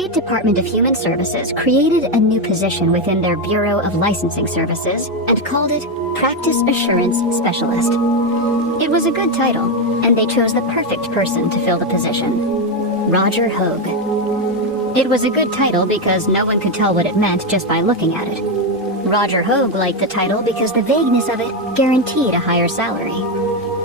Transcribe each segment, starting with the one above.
State Department of Human Services created a new position within their Bureau of Licensing Services and called it Practice Assurance Specialist. It was a good title, and they chose the perfect person to fill the position: Roger Hogue. It was a good title because no one could tell what it meant just by looking at it. Roger Hogue liked the title because the vagueness of it guaranteed a higher salary.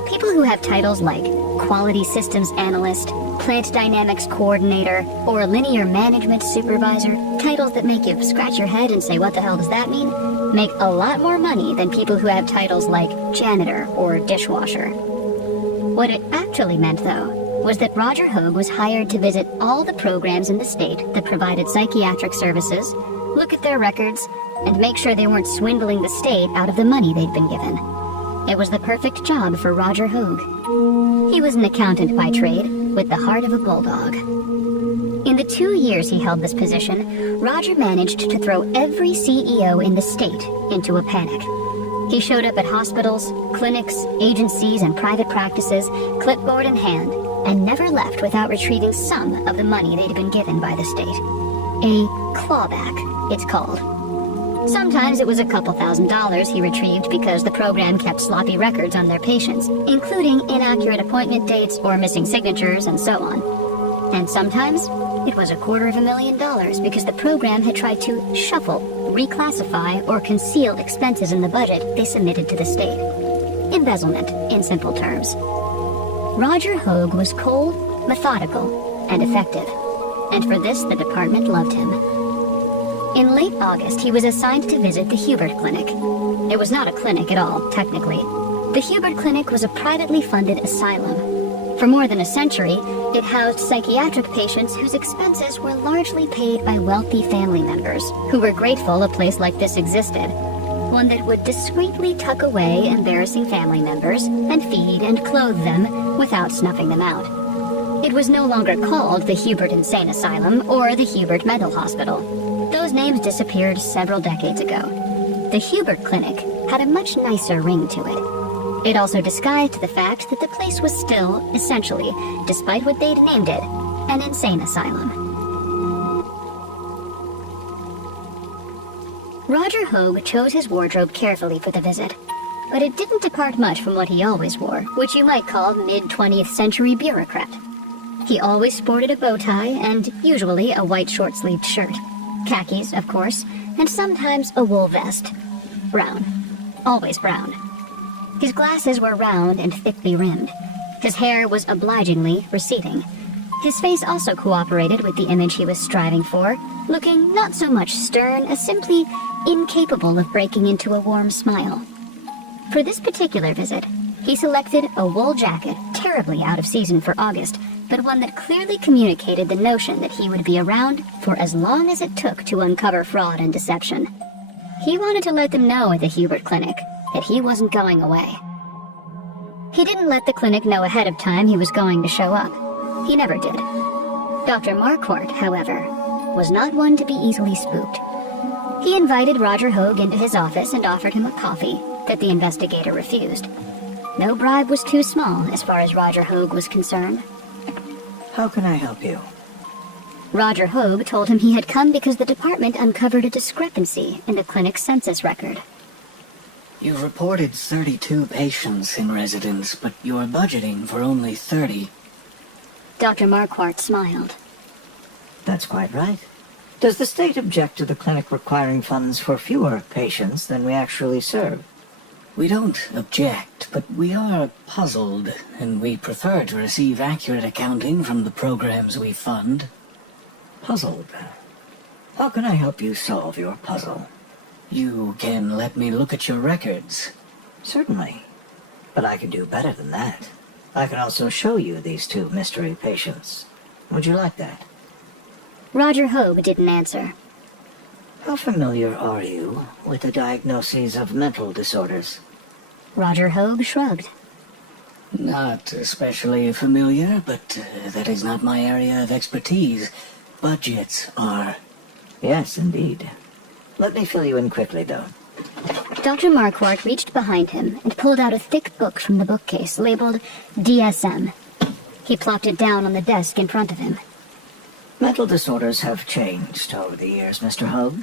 People who have titles like Quality Systems Analyst, Plant Dynamics Coordinator, or Linear Management Supervisor, titles that make you scratch your head and say, what the hell does that mean, make a lot more money than people who have titles like Janitor or Dishwasher. What it actually meant, though, was that Roger Hogue was hired to visit all the programs in the state that provided psychiatric services, look at their records, and make sure they weren't swindling the state out of the money they'd been given. It was the perfect job for Roger Hogue. He was an accountant by trade, with the heart of a bulldog. In the 2 years he held this position, Roger managed to throw every CEO in the state into a panic. He showed up at hospitals, clinics, agencies, and private practices, clipboard in hand, and never left without retrieving some of the money they'd been given by the state. A clawback, it's called. Sometimes it was a couple $1,000s he retrieved because the program kept sloppy records on their patients, including inaccurate appointment dates or missing signatures and so on. And sometimes it was $250,000 because the program had tried to shuffle, reclassify, or conceal expenses in the budget they submitted to the state. Embezzlement, in simple terms. Roger Hogue was cold, methodical, and effective, and for this the department loved him. In late August, he was assigned to visit the Hubert Clinic. It was not a clinic at all, technically. The Hubert Clinic was a privately funded asylum. For more than a century, it housed psychiatric patients whose expenses were largely paid by wealthy family members, who were grateful a place like this existed. One that would discreetly tuck away embarrassing family members and feed and clothe them without snuffing them out. It was no longer called the Hubert Insane Asylum or the Hubert Mental Hospital. Those names disappeared several decades ago. The Hubert Clinic had a much nicer ring to it. It also disguised the fact that the place was still, essentially, despite what they'd named it, an insane asylum. Roger Hogue chose his wardrobe carefully for the visit, but it didn't depart much from what he always wore, which you might call mid-20th century bureaucrat. He always sported a bow tie and usually a white short-sleeved shirt. Khakis, of course, and sometimes a wool vest. Brown. Always brown. His glasses were round and thickly rimmed. His hair was obligingly receding. His face also cooperated with the image he was striving for, looking not so much stern as simply incapable of breaking into a warm smile. For this particular visit, he selected a wool jacket terribly out of season for August, but one that clearly communicated the notion that he would be around for as long as it took to uncover fraud and deception. He wanted to let them know at the Hubert Clinic that he wasn't going away. He didn't let the clinic know ahead of time he was going to show up. He never did. Dr. Marquardt, however, was not one to be easily spooked. He invited Roger Hogue into his office and offered him a coffee that the investigator refused. No bribe was too small as far as Roger Hogue was concerned. How can I help you? Roger Hogue told him he had come because the department uncovered a discrepancy in the clinic's census record. You've reported 32 patients in residence, but you're budgeting for only 30. Dr. Marquardt smiled. That's quite right. Does the state object to the clinic requiring funds for fewer patients than we actually serve? We don't object, but we are puzzled, and we prefer to receive accurate accounting from the programs we fund. Puzzled? How can I help you solve your puzzle? You can let me look at your records. Certainly. But I can do better than that. I can also show you these 2 mystery patients. Would you like that? Roger Hogue didn't answer. How familiar are you with the diagnoses of mental disorders? Roger Hogue shrugged. Not especially familiar, but that is not my area of expertise. Budgets are. Yes, indeed. Let me fill you in quickly, though. Dr. Marquardt reached behind him and pulled out a thick book from the bookcase labeled DSM. He plopped it down on the desk in front of him. Mental disorders have changed over the years, Mr. Hogue.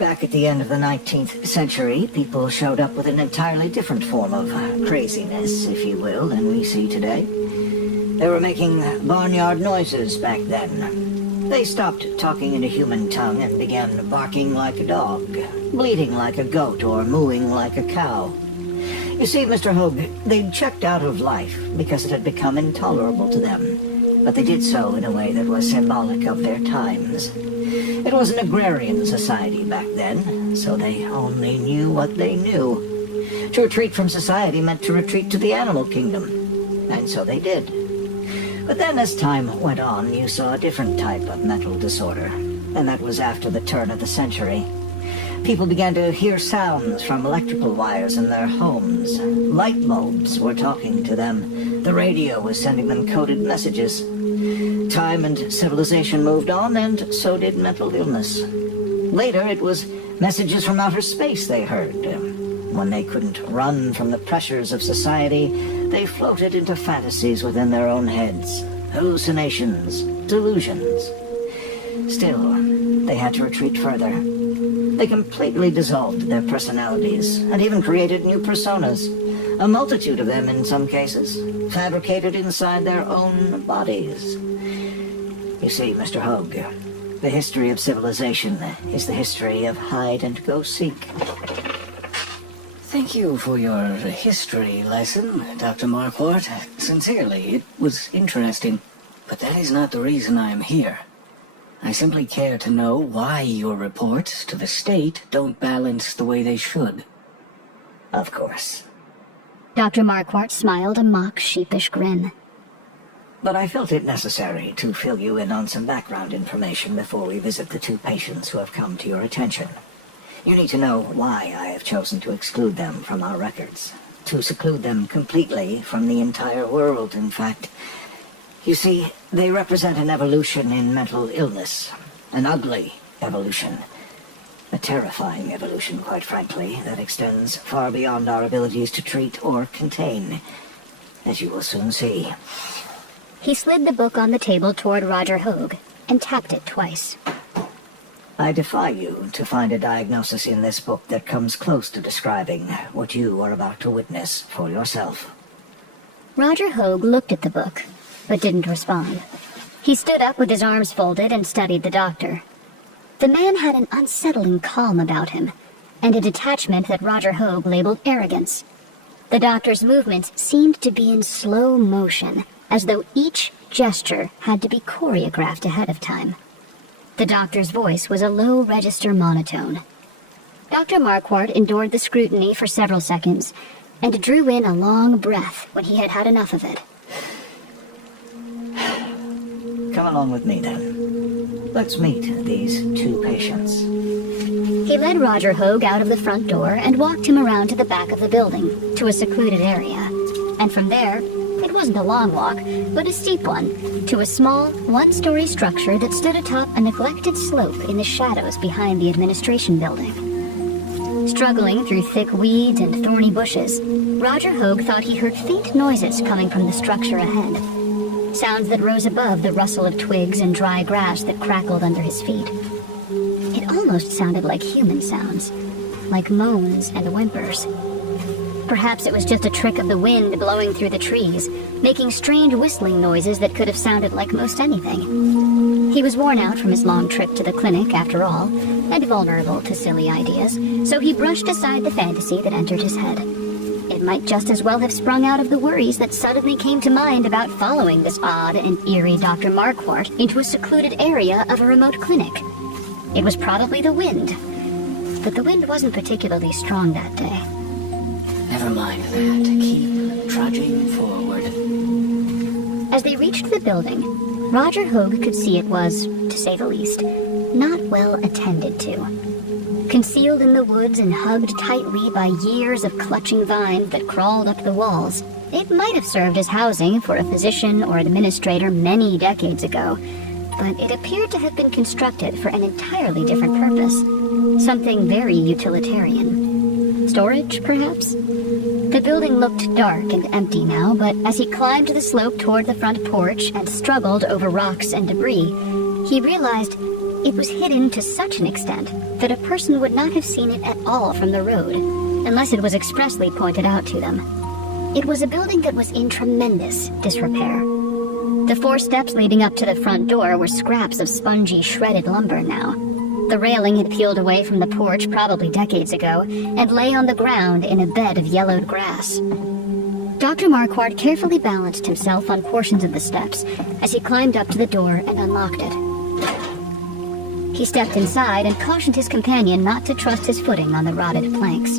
Back at the end of the 19th century, people showed up with an entirely different form of craziness, if you will, than we see today. They were making barnyard noises back then. They stopped talking in a human tongue and began barking like a dog, bleating like a goat, or mooing like a cow. You see, Mr. Hogue, they'd checked out of life because it had become intolerable to them, but they did so in a way that was symbolic of their times. It was an agrarian society back then, so they only knew what they knew. To retreat from society meant to retreat to the animal kingdom, and so they did. But then as time went on, you saw a different type of mental disorder, and that was after the turn of the century. People began to hear sounds from electrical wires in their homes. Light bulbs were talking to them. The radio was sending them coded messages. Time and civilization moved on, and so did mental illness. Later, it was messages from outer space they heard. When they couldn't run from the pressures of society, they floated into fantasies within their own heads, hallucinations, delusions. Still, they had to retreat further. They completely dissolved their personalities and even created new personas, a multitude of them in some cases, fabricated inside their own bodies. You see, Mr. Hogue, the history of civilization is the history of hide-and-go-seek. Thank you for your history lesson, Dr. Marquardt. Sincerely, it was interesting, but that is not the reason I am here. I simply care to know why your reports to the state don't balance the way they should. Of course. Dr. Marquardt smiled a mock sheepish grin. But I felt it necessary to fill you in on some background information before we visit the two patients who have come to your attention. You need to know why I have chosen to exclude them from our records. To seclude them completely from the entire world, in fact. You see, they represent an evolution in mental illness. An ugly evolution. A terrifying evolution, quite frankly, that extends far beyond our abilities to treat or contain, as you will soon see. He slid the book on the table toward Roger Hogue and tapped it twice. I defy you to find a diagnosis in this book that comes close to describing what you are about to witness for yourself. Roger Hogue looked at the book, but didn't respond. He stood up with his arms folded and studied the doctor. The man had an unsettling calm about him, and a detachment that Roger Hogue labeled arrogance. The doctor's movements seemed to be in slow motion, as though each gesture had to be choreographed ahead of time. The doctor's voice was a low-register monotone. Dr. Marquardt endured the scrutiny for several seconds, and drew in a long breath when he had had enough of it. Come along with me, then. Let's meet these two patients. He led Roger Hogue out of the front door and walked him around to the back of the building, to a secluded area. And from there, it wasn't a long walk, but a steep one, to a small, one-story structure that stood atop a neglected slope in the shadows behind the administration building. Struggling through thick weeds and thorny bushes, Roger Hogue thought he heard faint noises coming from the structure ahead. Sounds that rose above the rustle of twigs and dry grass that crackled under his feet. It almost sounded like human sounds, like moans and whimpers. Perhaps it was just a trick of the wind blowing through the trees, making strange whistling noises that could have sounded like most anything. He was worn out from his long trip to the clinic, after all, and vulnerable to silly ideas, so he brushed aside the fantasy that entered his head. It might just as well have sprung out of the worries that suddenly came to mind about following this odd and eerie Dr. Marquardt into a secluded area of a remote clinic. It was probably the wind, but the wind wasn't particularly strong that day. Never mind that. Keep trudging forward. As they reached the building, Roger Hogue could see it was, to say the least, not well attended to. Concealed in the woods and hugged tightly by years of clutching vines that crawled up the walls, it might have served as housing for a physician or administrator many decades ago, but it appeared to have been constructed for an entirely different purpose. Something very utilitarian. Storage, perhaps? The building looked dark and empty now, but as he climbed the slope toward the front porch and struggled over rocks and debris, he realized it was hidden to such an extent that a person would not have seen it at all from the road, unless it was expressly pointed out to them. It was a building that was in tremendous disrepair. The 4 steps leading up to the front door were scraps of spongy, shredded lumber now. The railing had peeled away from the porch probably decades ago and lay on the ground in a bed of yellowed grass. Dr. Marquardt carefully balanced himself on portions of the steps as he climbed up to the door and unlocked it. He stepped inside and cautioned his companion not to trust his footing on the rotted planks.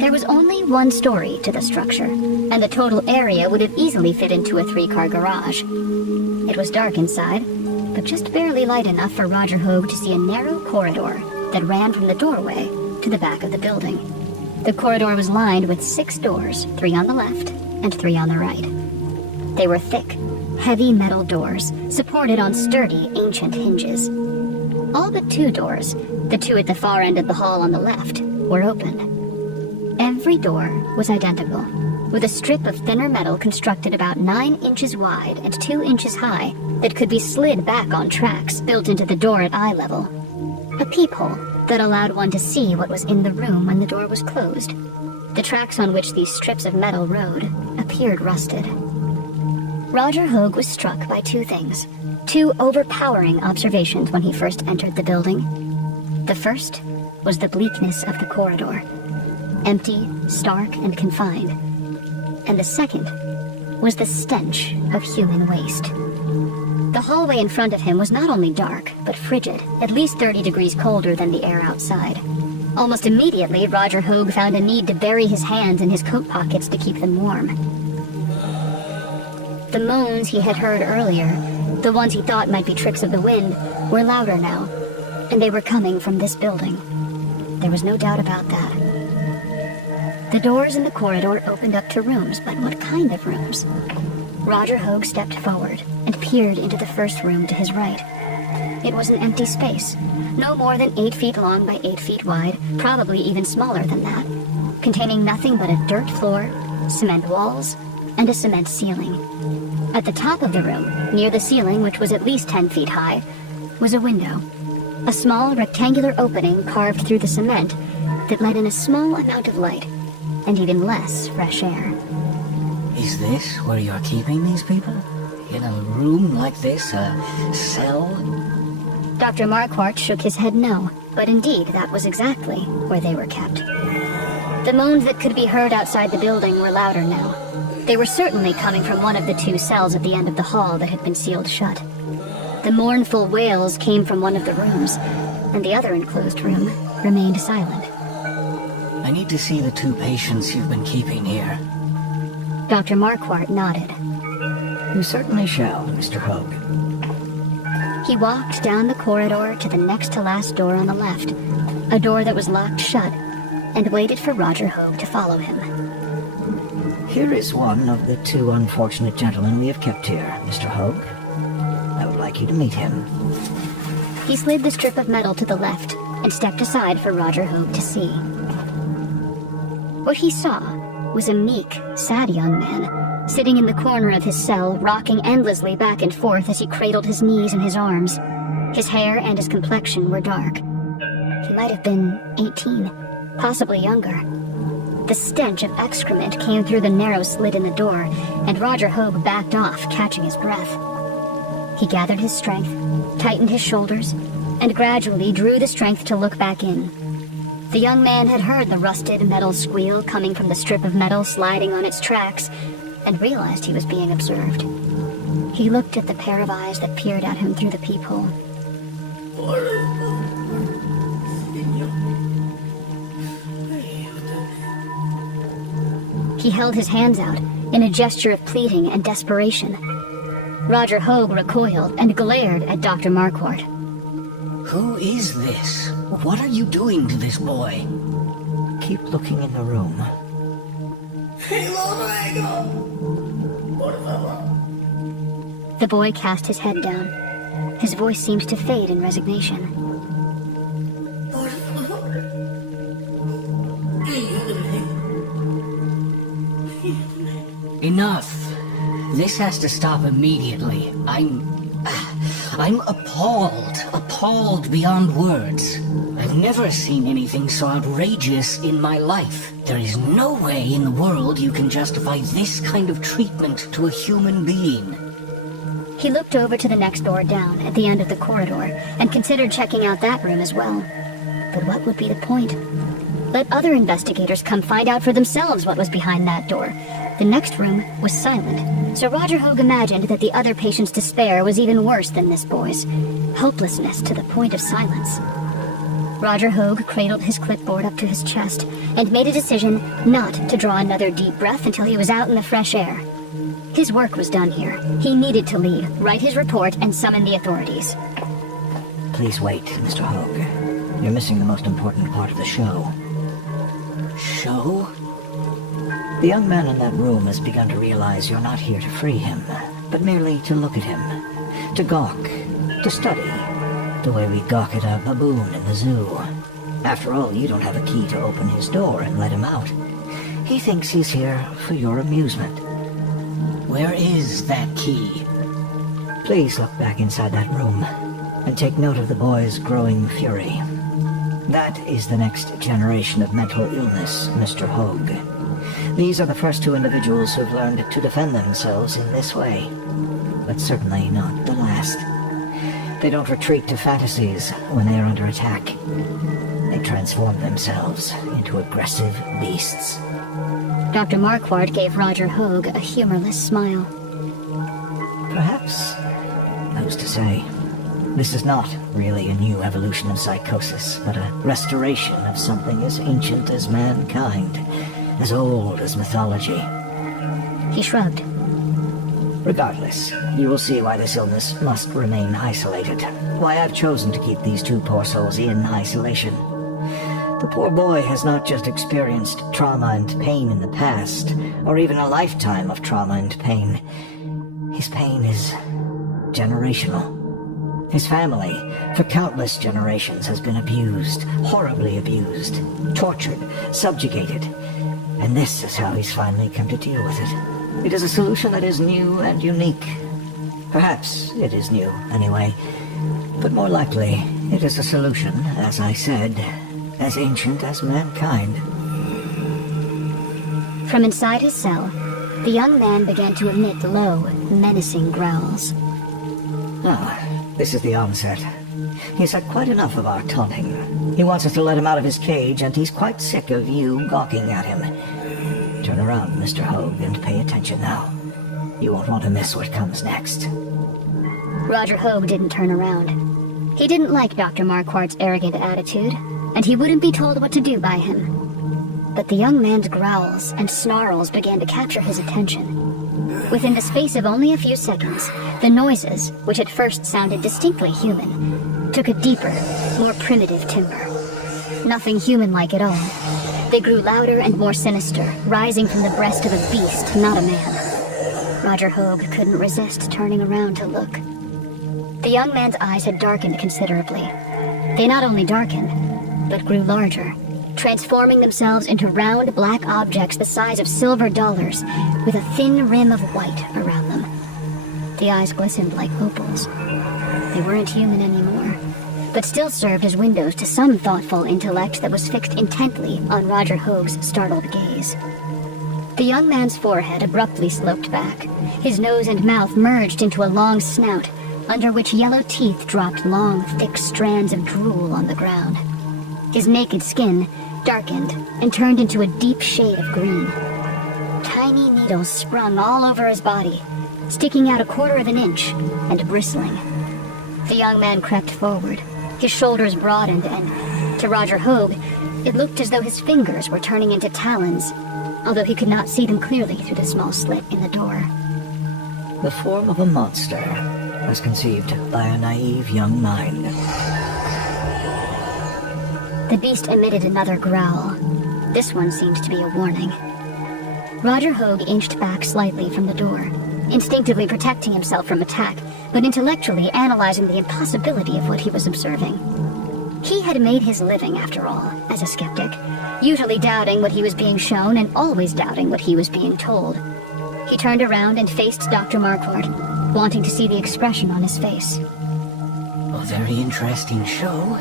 There was only 1 story to the structure, and the total area would have easily fit into a 3-car garage. It was dark inside, but just barely light enough for Roger Hogue to see a narrow corridor that ran from the doorway to the back of the building. The corridor was lined with 6 doors, 3 on the left and 3 on the right. They were thick, heavy metal doors, supported on sturdy, ancient hinges. All but 2 doors, the 2 at the far end of the hall on the left, were open. Every door was identical, with a strip of thinner metal constructed about 9 inches wide and 2 inches high that could be slid back on tracks built into the door at eye level. A peephole that allowed one to see what was in the room when the door was closed. The tracks on which these strips of metal rode appeared rusted. Roger Hogue was struck by 2 things. 2 overpowering observations when he first entered the building. The first was the bleakness of the corridor. Empty, stark, and confined. And the second was the stench of human waste. The hallway in front of him was not only dark, but frigid, at least 30 degrees colder than the air outside. Almost immediately, Roger Hogue found a need to bury his hands in his coat pockets to keep them warm. The moans he had heard earlier, the ones he thought might be tricks of the wind, were louder now, and they were coming from this building. There was no doubt about that. The doors in the corridor opened up to rooms, but what kind of rooms? Roger Hogue stepped forward and peered into the first room to his right. It was an empty space, no more than 8 feet long by 8 feet wide, probably even smaller than that, containing nothing but a dirt floor, cement walls, and a cement ceiling. At the top of the room, near the ceiling, which was at least 10 feet high, was a window. A small rectangular opening carved through the cement that let in a small amount of light, and even less fresh air. Is this where you're keeping these people? In a room like this? A cell? Dr. Marquardt shook his head no, but indeed that was exactly where they were kept. The moans that could be heard outside the building were louder now. They were certainly coming from one of the 2 cells at the end of the hall that had been sealed shut. The mournful wails came from one of the rooms, and the other enclosed room remained silent. I need to see the 2 patients you've been keeping here. Dr. Marquardt nodded. You certainly shall, Mr. Hogue. He walked down the corridor to the next to last door on the left, a door that was locked shut, and waited for Roger Hogue to follow him. Here is one of the 2 unfortunate gentlemen we have kept here, Mr. Hogue. I would like you to meet him. He slid the strip of metal to the left and stepped aside for Roger Hogue to see. What he saw was a meek, sad young man, sitting in the corner of his cell, rocking endlessly back and forth as he cradled his knees in his arms. His hair and his complexion were dark. He might have been 18, possibly younger. The stench of excrement came through the narrow slit in the door, and Roger Hogue backed off, catching his breath. He gathered his strength, tightened his shoulders, and gradually drew the strength to look back in. The young man had heard the rusted metal squeal coming from the strip of metal sliding on its tracks, and realized he was being observed. He looked at the pair of eyes that peered at him through the peephole. He held his hands out in a gesture of pleading and desperation. Roger Hogue recoiled and glared at Dr. Marquardt. Who is this? What are you doing to this boy? Keep looking in the room. The boy cast his head down. His voice seemed to fade in resignation. This has to stop immediately. I'm appalled beyond words. I've never seen anything so outrageous in my life. There is no way in the world you can justify this kind of treatment to a human being. He looked over to the next door down at the end of the corridor and considered checking out that room as well. But what would be the point? Let other investigators come find out for themselves what was behind that door. The next room was silent, so Roger Hogue imagined that the other patient's despair was even worse than this boy's. Hopelessness to the point of silence. Roger Hogue cradled his clipboard up to his chest and made a decision not to draw another deep breath until he was out in the fresh air. His work was done here. He needed to leave, write his report, and summon the authorities. Please wait, Mr. Hogue. You're missing the most important part of the show. Show? The young man in that room has begun to realize you're not here to free him, but merely to look at him, to gawk, to study, the way we gawk at a baboon in the zoo. After all, you don't have a key to open his door and let him out. He thinks he's here for your amusement. Where is that key? Please look back inside that room and take note of the boy's growing fury. That is the next generation of mental illness, Mr. Hogue. These are the first two individuals who've learned to defend themselves in this way, but certainly not the last. They don't retreat to fantasies when they are under attack. They transform themselves into aggressive beasts. Dr. Marquardt gave Roger Hogue a humorless smile. Perhaps, who's to say, this is not really a new evolution of psychosis, but a restoration of something as ancient as mankind, as old as mythology. He shrugged. Regardless, you will see why this illness must remain isolated. Why I've chosen to keep these two poor souls in isolation. The poor boy has not just experienced trauma and pain in the past, or even a lifetime of trauma and pain. His pain is generational. His family, for countless generations, has been abused, horribly abused, tortured, subjugated. And this is how he's finally come to deal with it. It is a solution that is new and unique. Perhaps it is new, anyway. But more likely, it is a solution, as I said, as ancient as mankind. From inside his cell, the young man began to emit low, menacing growls. This is the onset. He's had quite enough of our taunting. He wants us to let him out of his cage, and he's quite sick of you gawking at him. Turn around, Mr. Hogue, and pay attention now. You won't want to miss what comes next. Roger Hogue didn't turn around. He didn't like Dr. Marquardt's arrogant attitude, and he wouldn't be told what to do by him. But the young man's growls and snarls began to capture his attention. Within the space of only a few seconds, the noises, which at first sounded distinctly human, took a deeper, more primitive timbre. Nothing human-like at all. They grew louder and more sinister, rising from the breast of a beast, not a man. Roger Hogue couldn't resist turning around to look. The young man's eyes had darkened considerably. They not only darkened, but grew larger, transforming themselves into round black objects the size of silver dollars, with a thin rim of white around them. The eyes glistened like opals. They weren't human anymore, but still served as windows to some thoughtful intellect that was fixed intently on Roger Hogue's startled gaze. The young man's forehead abruptly sloped back. His nose and mouth merged into a long snout, under which yellow teeth dropped long, thick strands of drool on the ground. His naked skin darkened and turned into a deep shade of green. Tiny needles sprung all over his body, sticking out 1/4 of an inch and bristling. The young man crept forward. His shoulders broadened, and to Roger Hogue, it looked as though his fingers were turning into talons, although he could not see them clearly through the small slit in the door. The form of a monster, as conceived by a naive young mind. The beast emitted another growl. This one seemed to be a warning. Roger Hogue inched back slightly from the door, instinctively protecting himself from attack, but intellectually analyzing the impossibility of what he was observing. He had made his living, after all, as a skeptic, usually doubting what he was being shown and always doubting what he was being told. He turned around and faced Dr. Marquardt, wanting to see the expression on his face. A very interesting show.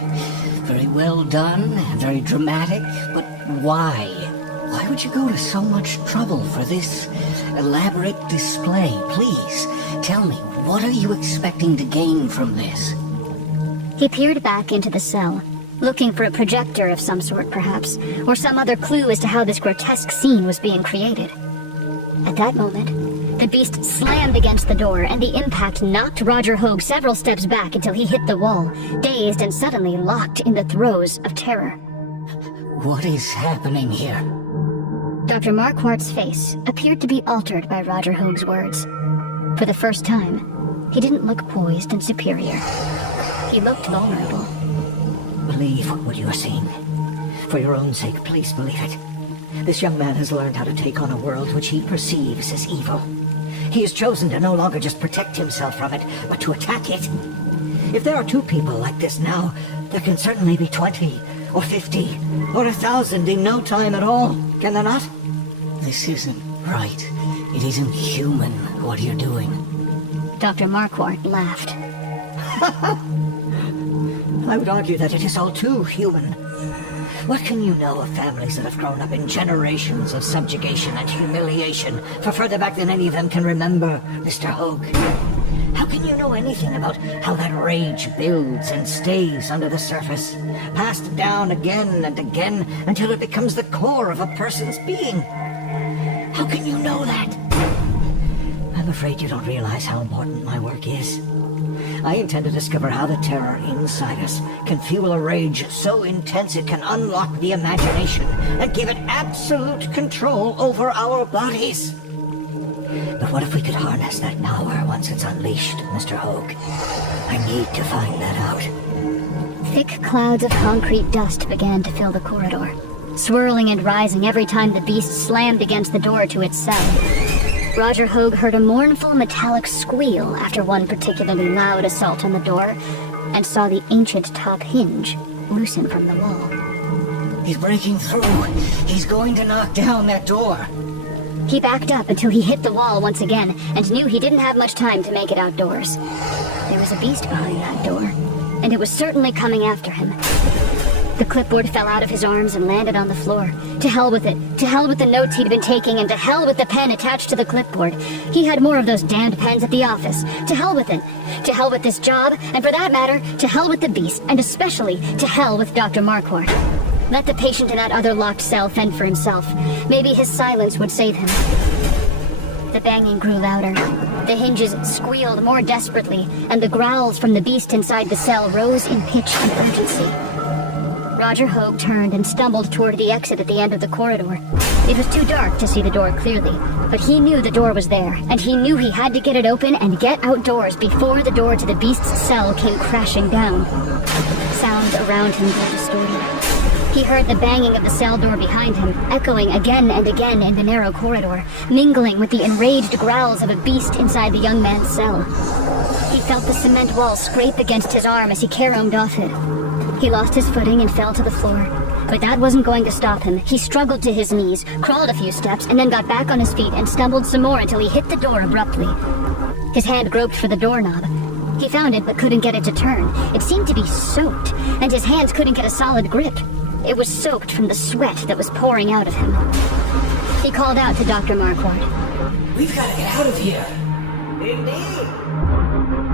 Very well done, very dramatic, but why? Why would you go to so much trouble for this elaborate display? Please, tell me, what are you expecting to gain from this? He peered back into the cell, looking for a projector of some sort perhaps, or some other clue as to how this grotesque scene was being created. At that moment, the beast slammed against the door, and the impact knocked Roger Hogue several steps back until he hit the wall, dazed and suddenly locked in the throes of terror. What is happening here? Dr. Marquardt's face appeared to be altered by Roger Hogue's words. For the first time, he didn't look poised and superior. He looked vulnerable. Believe what you are seeing. For your own sake, please believe it. This young man has learned how to take on a world which he perceives as evil. He has chosen to no longer just protect himself from it, but to attack it. If there are 2 people like this now, there can certainly be 20, or 50, or 1,000 in no time at all. Can there not? This isn't right. It isn't human, what you're doing. Dr. Marquardt laughed. I would argue that it is all too human. What can you know of families that have grown up in generations of subjugation and humiliation for further back than any of them can remember, Mr. Hogue? How can you know anything about how that rage builds and stays under the surface, passed down again and again until it becomes the core of a person's being? How can you know that? I'm afraid you don't realize how important my work is. I intend to discover how the terror inside us can fuel a rage so intense it can unlock the imagination and give it absolute control over our bodies. But what if we could harness that power once it's unleashed, Mr. Hogue? I need to find that out. Thick clouds of concrete dust began to fill the corridor, swirling and rising every time the beast slammed against the door to its cell. Roger Hogue heard a mournful metallic squeal after one particularly loud assault on the door, and saw the ancient top hinge loosen from the wall. He's breaking through. He's going to knock down that door. He backed up until he hit the wall once again, and knew he didn't have much time to make it outdoors. There was a beast behind that door, and it was certainly coming after him. The clipboard fell out of his arms and landed on the floor. To hell with it. To hell with the notes he'd been taking, and to hell with the pen attached to the clipboard. He had more of those damned pens at the office. To hell with it. To hell with this job, and for that matter, to hell with the beast, and especially to hell with Dr. Marquardt. Let the patient in that other locked cell fend for himself. Maybe his silence would save him. The banging grew louder. The hinges squealed more desperately, and the growls from the beast inside the cell rose in pitch and urgency. Roger Hogue turned and stumbled toward the exit at the end of the corridor. It was too dark to see the door clearly, but he knew the door was there, and he knew he had to get it open and get outdoors before the door to the beast's cell came crashing down. Sounds around him grew distorted. He heard the banging of the cell door behind him, echoing again and again in the narrow corridor, mingling with the enraged growls of a beast inside the young man's cell. He felt the cement wall scrape against his arm as he caromed off it. He lost his footing and fell to the floor. But that wasn't going to stop him. He struggled to his knees, crawled a few steps, and then got back on his feet and stumbled some more until he hit the door abruptly. His hand groped for the doorknob. He found it but couldn't get it to turn. It seemed to be soaked, and his hands couldn't get a solid grip. It was soaked from the sweat that was pouring out of him. He called out to Dr. Marquardt. We've got to get out of here. Indeed.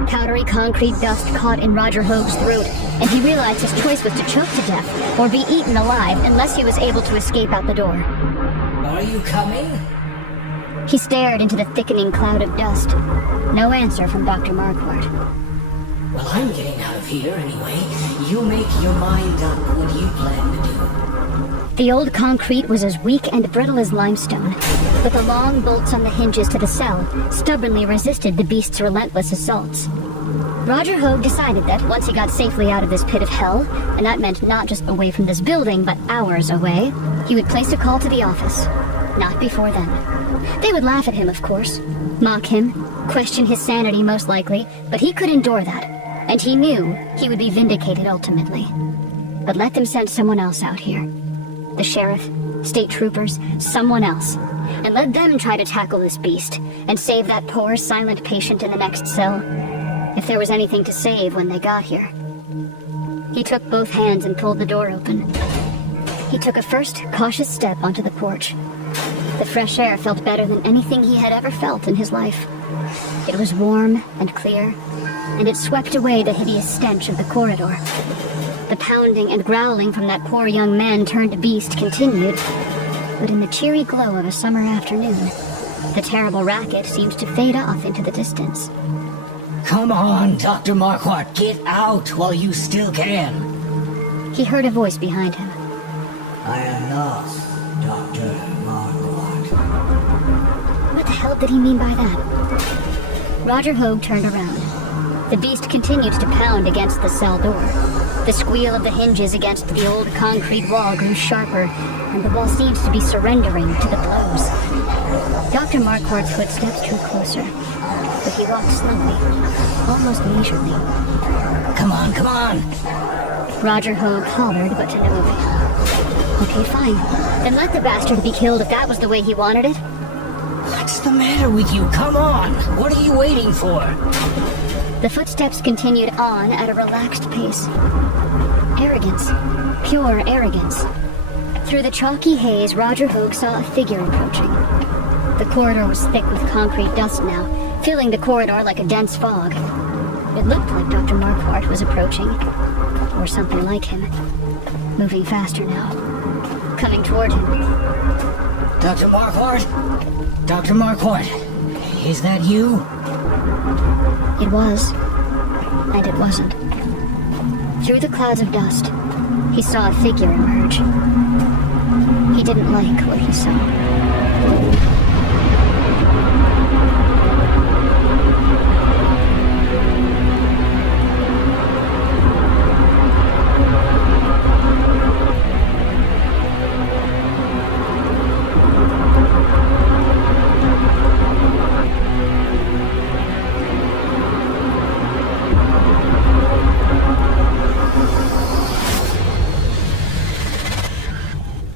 Powdery concrete dust caught in Roger Hogue's throat, and he realized his choice was to choke to death or be eaten alive unless he was able to escape out the door. Are you coming? He stared into the thickening cloud of dust. No answer from Dr. Marquardt. Well, I'm getting out of here anyway. You make your mind up what you plan to do. The old concrete was as weak and brittle as limestone, but the long bolts on the hinges to the cell stubbornly resisted the beast's relentless assaults. Roger Hogue decided that once he got safely out of this pit of hell, and that meant not just away from this building, but hours away, he would place a call to the office. Not before then. They would laugh at him, of course, mock him, question his sanity most likely, but he could endure that, and he knew he would be vindicated ultimately. But let them send someone else out here. The sheriff, state troopers, someone else, and let them try to tackle this beast and save that poor, silent patient in the next cell, if there was anything to save when they got here. He took both hands and pulled the door open. He took a first, cautious step onto the porch. The fresh air felt better than anything he had ever felt in his life. It was warm and clear, and it swept away the hideous stench of the corridor. The pounding and growling from that poor young man-turned beast continued, but in the cheery glow of a summer afternoon, the terrible racket seemed to fade off into the distance. Come on, Dr. Marquardt, get out while you still can. He heard a voice behind him. I am not Dr. Marquardt. What the hell did he mean by that? Roger Hogue turned around. The beast continued to pound against the cell door. The squeal of the hinges against the old concrete wall grew sharper, and the wall seemed to be surrendering to the blows. Dr. Marquardt's footsteps drew closer, but he walked slowly, almost leisurely. Come on, come on! Roger Hogue hollered, but to no avail. Okay, fine. Then let the bastard be killed if that was the way he wanted it. What's the matter with you? Come on! What are you waiting for? The footsteps continued on at a relaxed pace. Arrogance. Pure arrogance. Through the chalky haze, Roger Hogue saw a figure approaching. The corridor was thick with concrete dust now, filling the corridor like a dense fog. It looked like Dr. Marquardt was approaching, or something like him. Moving faster now. Coming toward him. Dr. Marquardt? Dr. Marquardt, is that you? It was, and it wasn't. Through the clouds of dust, he saw a figure emerge. He didn't like what he saw.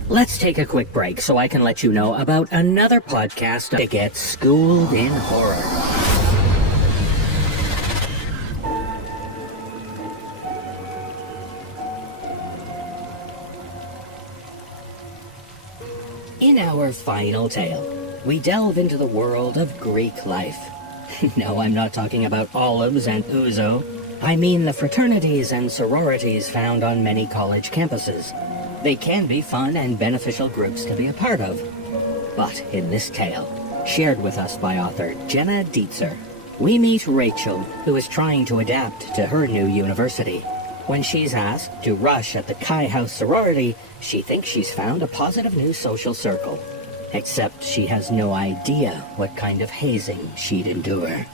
Let's take a quick break so I can let you know about another podcast to get schooled in horror. In our final tale, we delve into the world of Greek life. No, I'm not talking about olives and ouzo. I mean the fraternities and sororities found on many college campuses. They can be fun and beneficial groups to be a part of. But in this tale, shared with us by author Jenna Dietzer, we meet Rachel, who is trying to adapt to her new university. When she's asked to rush at the Chi House sorority, she thinks she's found a positive new social circle. Except she has no idea what kind of hazing she'd endure.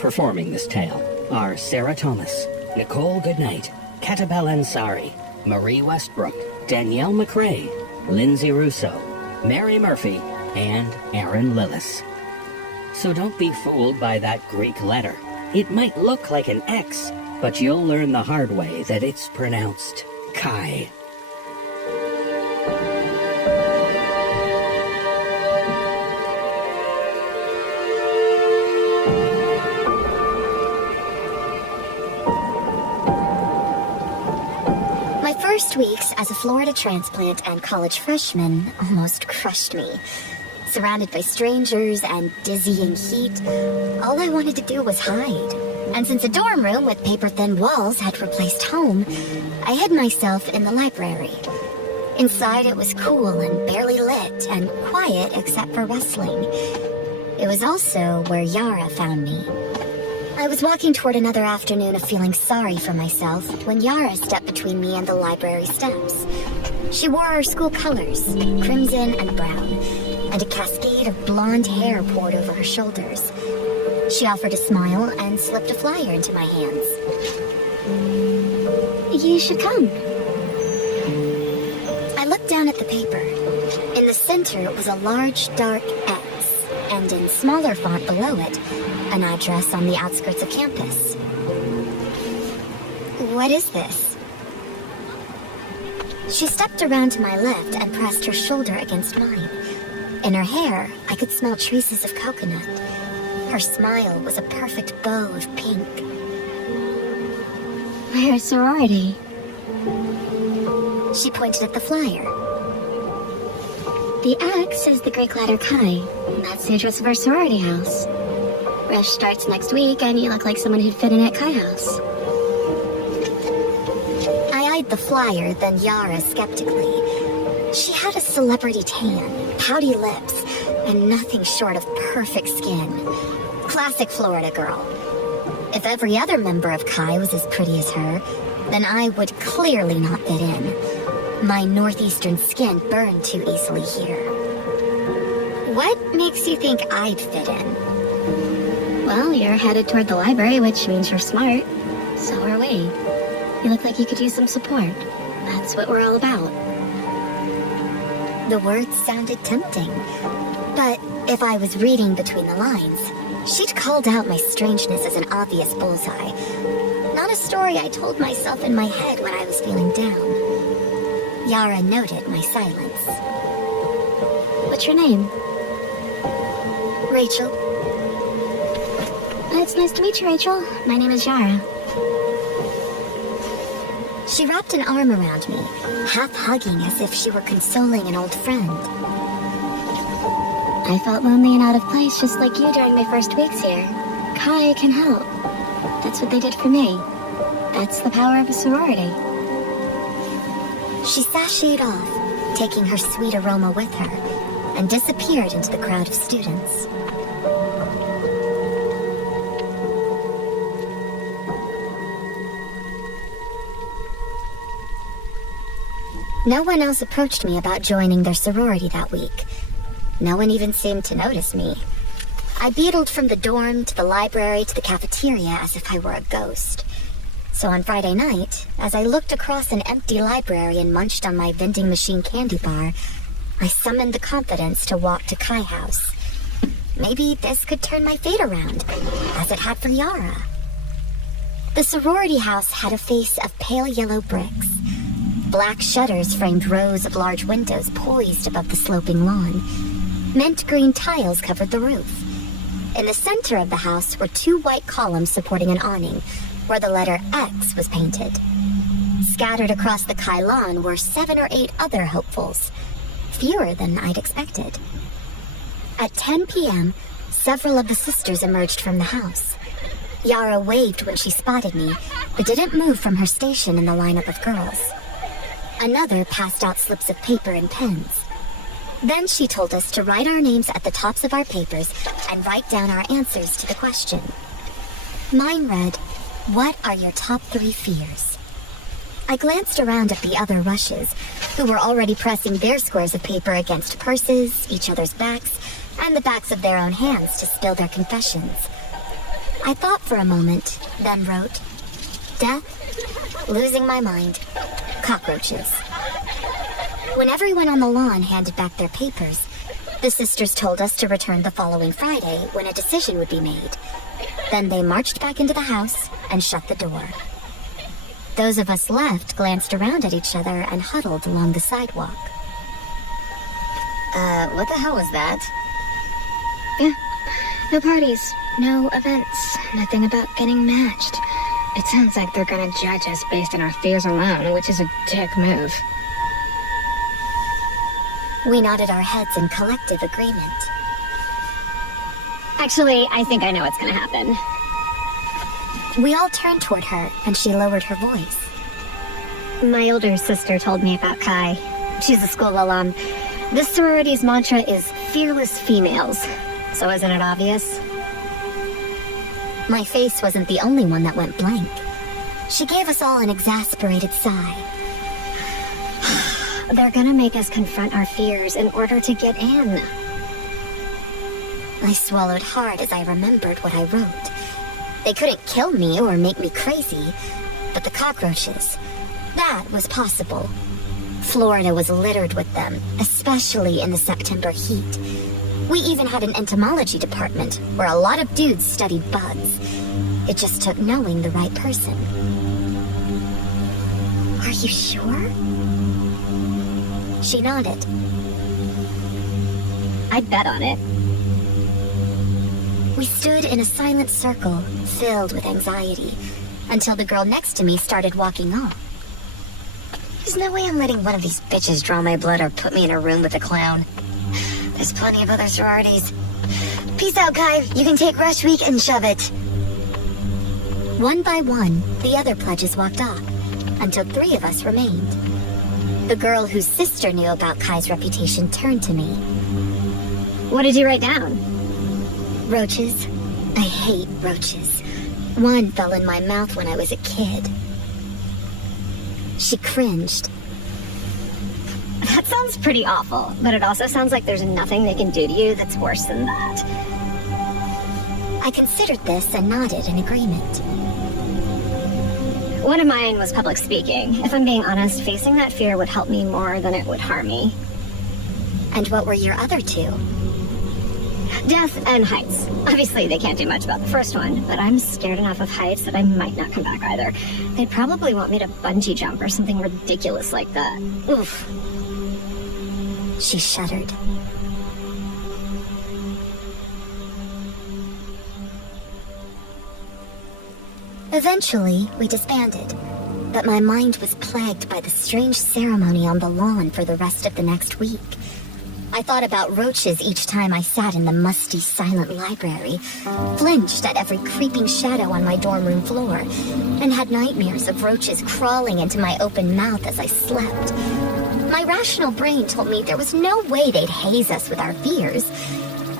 Performing this tale are Sarah Thomas, Nicole Goodnight, Katabel Ansari, Marie Westbrook, Danielle McRae, Lindsay Russo, Mary Murphy, and Aaron Lillis. So don't be fooled by that Greek letter. It might look like an X, but you'll learn the hard way that it's pronounced Chi. First weeks as a Florida transplant and college freshman almost crushed me. Surrounded by strangers and dizzying heat, all I wanted to do was hide. And since a dorm room with paper-thin walls had replaced home, I hid myself in the library. Inside it was cool and barely lit and quiet except for rustling. It was also where Yara found me. I was walking toward another afternoon of feeling sorry for myself when Yara stepped between me and the library steps. She wore our school colors, crimson and brown, and a cascade of blonde hair poured over her shoulders. She offered a smile and slipped a flyer into my hands. You should come. I looked down at the paper. In the center was a large, dark X, and in smaller font below it, an address on the outskirts of campus. What is this? She stepped around to my left and pressed her shoulder against mine. In her hair, I could smell traces of coconut. Her smile was a perfect bow of pink. We're a sorority. She pointed at the flyer. The X is the Greek letter Chi. That's the address of our sorority house. Rush starts next week, and you look like someone who'd fit in at Chi House. I eyed the flyer, then Yara skeptically. She had a celebrity tan, pouty lips, and nothing short of perfect skin. Classic Florida girl. If every other member of Chi was as pretty as her, then I would clearly not fit in. My northeastern skin burned too easily here. What makes you think I'd fit in? Well, you're headed toward the library, which means you're smart. So are we. You look like you could use some support. That's what we're all about. The words sounded tempting. But if I was reading between the lines, she'd called out my strangeness as an obvious bullseye. Not a story I told myself in my head when I was feeling down. Yara noted my silence. What's your name? Rachel. It's nice to meet you, Rachel. My name is Yara. She wrapped an arm around me, half hugging as if she were consoling an old friend. I felt lonely and out of place just like you during my first weeks here. Kai can help. That's what they did for me. That's the power of a sorority. She sashayed off, taking her sweet aroma with her, and disappeared into the crowd of students. No one else approached me about joining their sorority that week. No one even seemed to notice me. I beetled from the dorm to the library to the cafeteria as if I were a ghost. So on Friday night, as I looked across an empty library and munched on my vending machine candy bar, I summoned the confidence to walk to Kai House. Maybe this could turn my fate around, as it had for Yara. The sorority house had a face of pale yellow bricks. Black shutters framed rows of large windows poised above the sloping lawn. Mint green tiles covered the roof. In the center of the house were two white columns supporting an awning, where the letter X was painted. Scattered across the Kai lawn were 7 or 8 other hopefuls, fewer than I'd expected. At 10 p.m., several of the sisters emerged from the house. Yara waved when she spotted me, but didn't move from her station in the lineup of girls. Another passed out slips of paper and pens. Then she told us to write our names at the tops of our papers and write down our answers to the question. Mine read, "What are your top 3 fears?" I glanced around at the other rushes, who were already pressing their squares of paper against purses, each other's backs, and the backs of their own hands to spill their confessions. I thought for a moment, then wrote, "Death, losing my mind, cockroaches." When everyone on the lawn handed back their papers, the sisters told us to return the following Friday when a decision would be made. Then they marched back into the house and shut the door. Those of us left glanced around at each other and huddled along the sidewalk. What the hell was that? Yeah, no parties, no events, nothing about getting matched. It sounds like they're gonna judge us based on our fears alone, which is a dick move. We nodded our heads in collective agreement. Actually, I think I know what's gonna happen. We all turned toward her, and she lowered her voice. My older sister told me about Kai. She's a school alum. This sorority's mantra is fearless females. So isn't it obvious? My face wasn't the only one that went blank. She gave us all an exasperated sigh. They're gonna make us confront our fears in order to get in. I swallowed hard as I remembered what I wrote. They couldn't kill me or make me crazy, but the cockroaches, that was possible. Florida was littered with them, especially in the September heat. We even had an entomology department where a lot of dudes studied bugs. It just took knowing the right person. Are you sure? She nodded. I'd bet on it. We stood in a silent circle, filled with anxiety, until the girl next to me started walking off. There's no way I'm letting one of these bitches draw my blood or put me in a room with a clown. There's plenty of other sororities. Peace out, Kai. You can take Rush Week and shove it. One by one, the other pledges walked off, until 3 of us remained. The girl whose sister knew about Kai's reputation turned to me. What did you write down? Roaches. I hate roaches. One fell in my mouth when I was a kid. She cringed. That sounds pretty awful, but it also sounds like there's nothing they can do to you that's worse than that. I considered this and nodded in agreement. One of mine was public speaking. If I'm being honest, facing that fear would help me more than it would harm me. And what were your other 2? Death and heights. Obviously, they can't do much about the first one, but I'm scared enough of heights that I might not come back either. They'd probably want me to bungee jump or something ridiculous like that. Oof. She shuddered. Eventually, we disbanded, but my mind was plagued by the strange ceremony on the lawn for the rest of the next week. I thought about roaches each time I sat in the musty, silent library, flinched at every creeping shadow on my dorm room floor, and had nightmares of roaches crawling into my open mouth as I slept. My rational brain told me there was no way they'd haze us with our fears.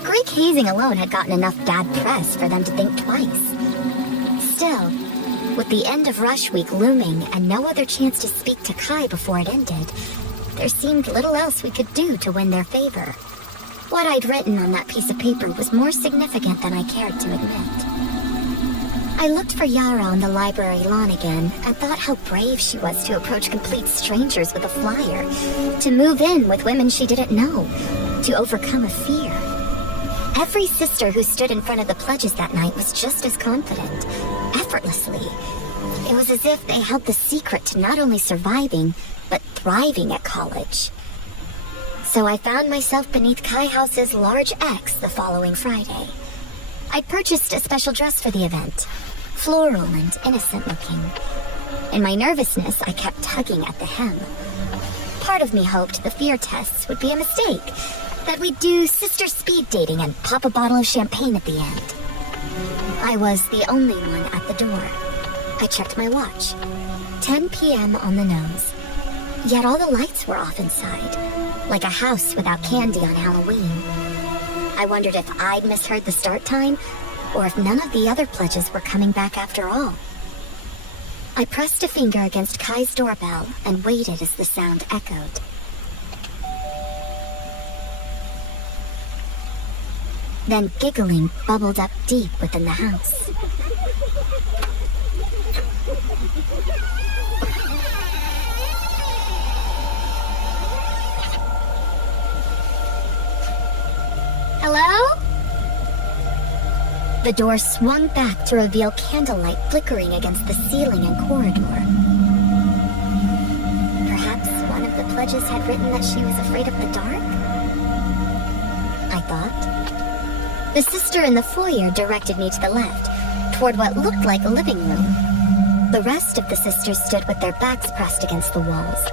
Greek hazing alone had gotten enough bad press for them to think twice. Still, with the end of Rush Week looming and no other chance to speak to Kai before it ended, there seemed little else we could do to win their favor. What I'd written on that piece of paper was more significant than I cared to admit. I looked for Yara on the library lawn again and thought how brave she was to approach complete strangers with a flyer, to move in with women she didn't know, to overcome a fear. Every sister who stood in front of the pledges that night was just as confident, effortlessly. It was as if they held the secret to not only surviving, but thriving at college. So I found myself beneath Kai House's large X the following Friday. I'd purchased a special dress for the event, floral and innocent looking. In my nervousness, I kept tugging at the hem. Part of me hoped the fear tests would be a mistake, that we'd do sister speed dating and pop a bottle of champagne at the end. I was the only one at the door. I checked my watch. 10 p.m. on the nose. Yet all the lights were off inside, like a house without candy on Halloween. I wondered if I'd misheard the start time, or if none of the other pledges were coming back after all. I pressed a finger against Kai's doorbell and waited as the sound echoed. Then giggling bubbled up deep within the house. Hello? The door swung back to reveal candlelight flickering against the ceiling and corridor. Perhaps one of the pledges had written that she was afraid of the dark? I thought. The sister in the foyer directed me to the left, toward what looked like a living room. The rest of the sisters stood with their backs pressed against the walls.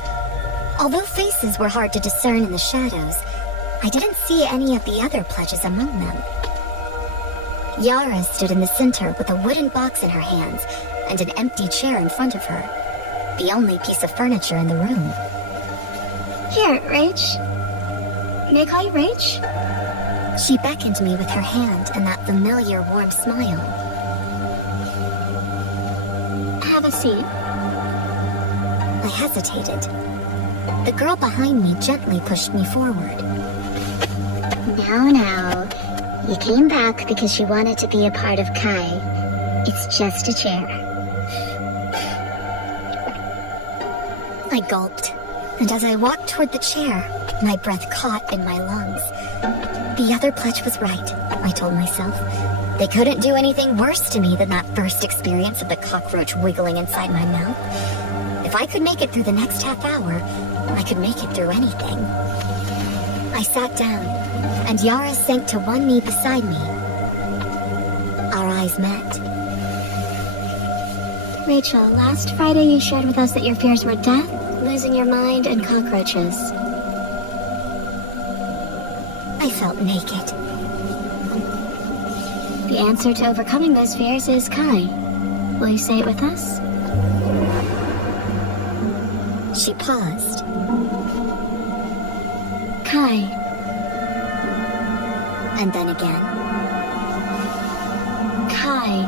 Although faces were hard to discern in the shadows, I didn't see any of the other pledges among them. Yara stood in the center with a wooden box in her hands and an empty chair in front of her, the only piece of furniture in the room. Here, Rach. May I call you Rach? She beckoned me with her hand and that familiar warm smile. Have a seat. I hesitated. The girl behind me gently pushed me forward. Now. You came back because you wanted to be a part of Kai. It's just a chair. I gulped, and as I walked toward the chair, my breath caught in my lungs. The other pledge was right, I told myself. They couldn't do anything worse to me than that first experience of the cockroach wiggling inside my mouth. If If I could make it through the next half hour, I could make it through anything. I sat down, and Yara sank to one knee beside me. Our eyes met. Rachel, last Friday you shared with us that your fears were death, losing your mind, and cockroaches. I felt naked. The answer to overcoming those fears is Kai. Will you say it with us? She paused. Kai. And then again. Kai.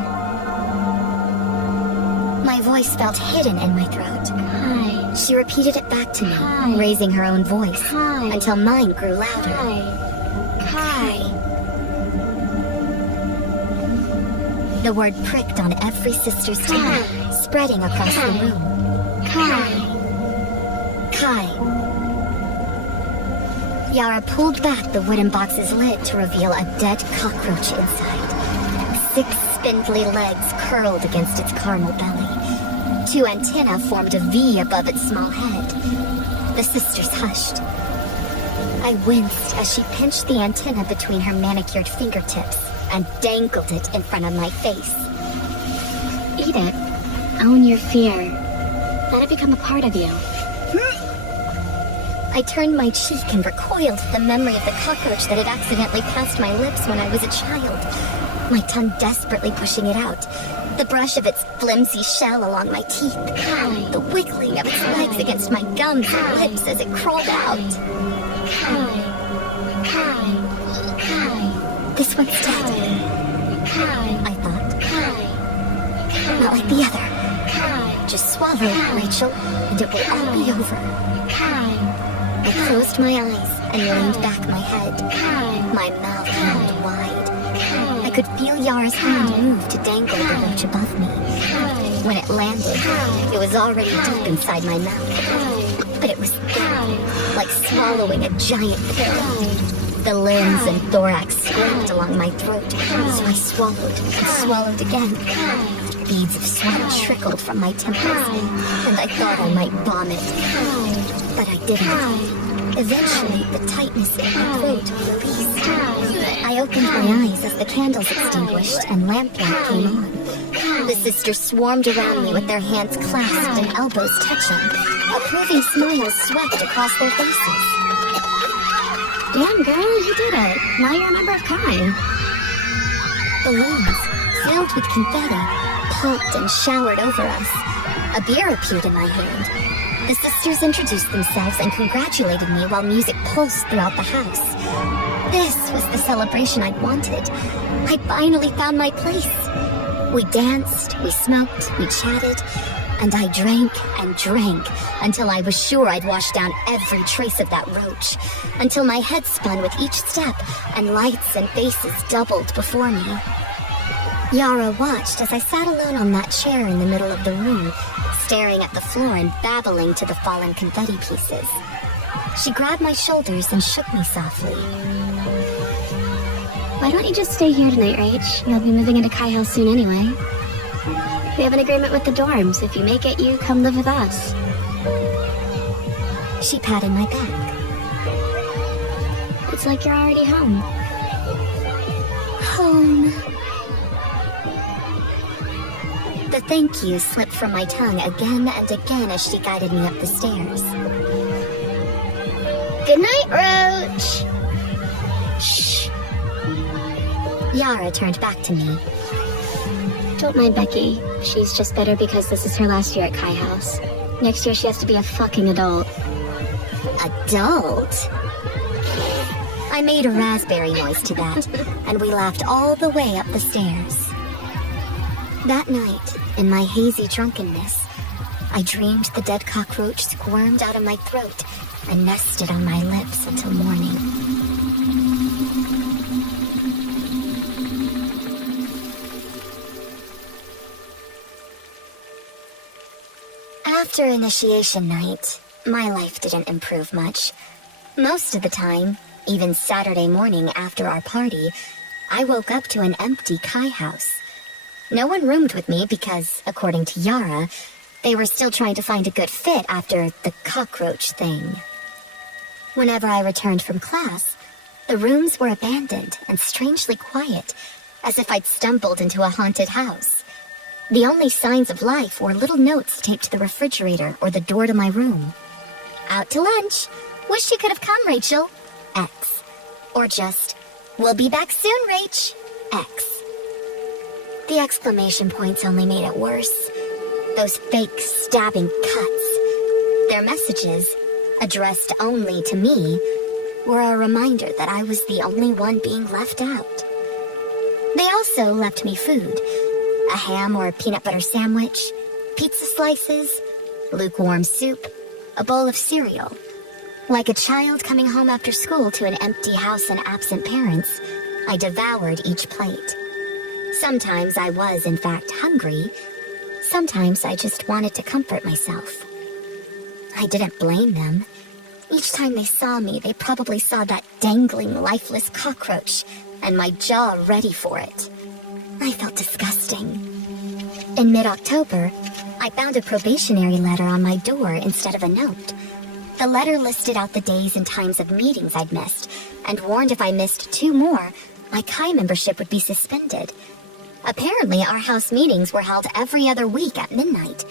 My voice felt hidden in my throat. Kai. She repeated it back to me, Kai. raising her own voice, Kai. until mine grew louder. Kai. Kai. The word pricked on every sister's tongue, spreading across the room. Kai. Kai. Yara pulled back the wooden box's lid to reveal a dead cockroach inside. 6 spindly legs curled against its caramel belly. 2 antennae formed a V above its small head. The sisters hushed. I winced as she pinched the antenna between her manicured fingertips and dangled it in front of my face. Eat it. Own your fear. Let it become a part of you. I turned my cheek and recoiled at the memory of the cockroach that had accidentally passed my lips when I was a child, my tongue desperately pushing it out, the brush of its flimsy shell along my teeth, the wiggling of its legs against my gums and lips as it crawled out. This one's dead, I thought. Not like the other. Just swallow it, Rachel, and it will all be over. I closed my eyes and leaned back my head, my mouth held wide. I could feel Yara's hand move to dangle the roach above me. When it landed, it was already deep inside my mouth. But it was thick, like swallowing a giant pill. The limbs and thorax scraped along my throat, so I swallowed and swallowed again. Beads of sweat trickled from my temples, and I thought I might vomit. But I didn't. Eventually, the tightness in my throat released. I opened my eyes as the candles extinguished and lamplight came on. The sisters swarmed around me with their hands clasped and elbows touching. Approving smiles swept across their faces. Damn, girl, you did it. Now you're a member of Kai. Balloons, filled with confetti, popped and showered over us. A beer appeared in my hand. The sisters introduced themselves and congratulated me while music pulsed throughout the house. This was the celebration I'd wanted. I finally found my place. We danced, we smoked, we chatted, and I drank and drank until I was sure I'd washed down every trace of that roach, until my head spun with each step and lights and faces doubled before me. Yara watched as I sat alone on that chair in the middle of the room, staring at the floor and babbling to the fallen confetti pieces. She grabbed my shoulders and shook me softly. Why don't you just stay here tonight, Rach? You'll be moving into Kai House soon anyway. We have an agreement with the dorms. If you make it, you come live with us. She patted my back. It's like you're already home. Home. The thank you slipped from my tongue again and again as she guided me up the stairs. Good night, Roach! Shh. Yara turned back to me. Don't mind Becky. She's just better because this is her last year at Kai House. Next year she has to be a fucking adult. Adult? I made a raspberry noise to that, and we laughed all the way up the stairs. That night, in my hazy drunkenness, I dreamed the dead cockroach squirmed out of my throat and nested on my lips until morning. After initiation night, my life didn't improve much. Most of the time, even Saturday morning after our party, I woke up to an empty Kai house. No one roomed with me because, according to Yara, They were still trying to find a good fit after the cockroach thing. Whenever I returned from class, the rooms were abandoned and strangely quiet, as if I'd stumbled into a haunted house. The only signs of life were little notes taped to the refrigerator or the door to my room. Out to lunch. Wish you could have come, Rachel. X. Or just, we'll be back soon, Rach. X. The exclamation points only made it worse. Those fake stabbing cuts. Their messages, addressed only to me, were a reminder that I was the only one being left out. They also left me food. A ham or peanut butter sandwich, pizza slices, lukewarm soup, a bowl of cereal. Like a child coming home after school to an empty house and absent parents, I devoured each plate. Sometimes I was, in fact, hungry. Sometimes I just wanted to comfort myself. I didn't blame them. Each time they saw me, they probably saw that dangling, lifeless cockroach, and my jaw ready for it. I felt disgusting. In mid-October, I found a probationary letter on my door instead of a note. The letter listed out the days and times of meetings I'd missed, and warned if I missed 2 more, my Chi membership would be suspended. Apparently, our house meetings were held every other week at midnight,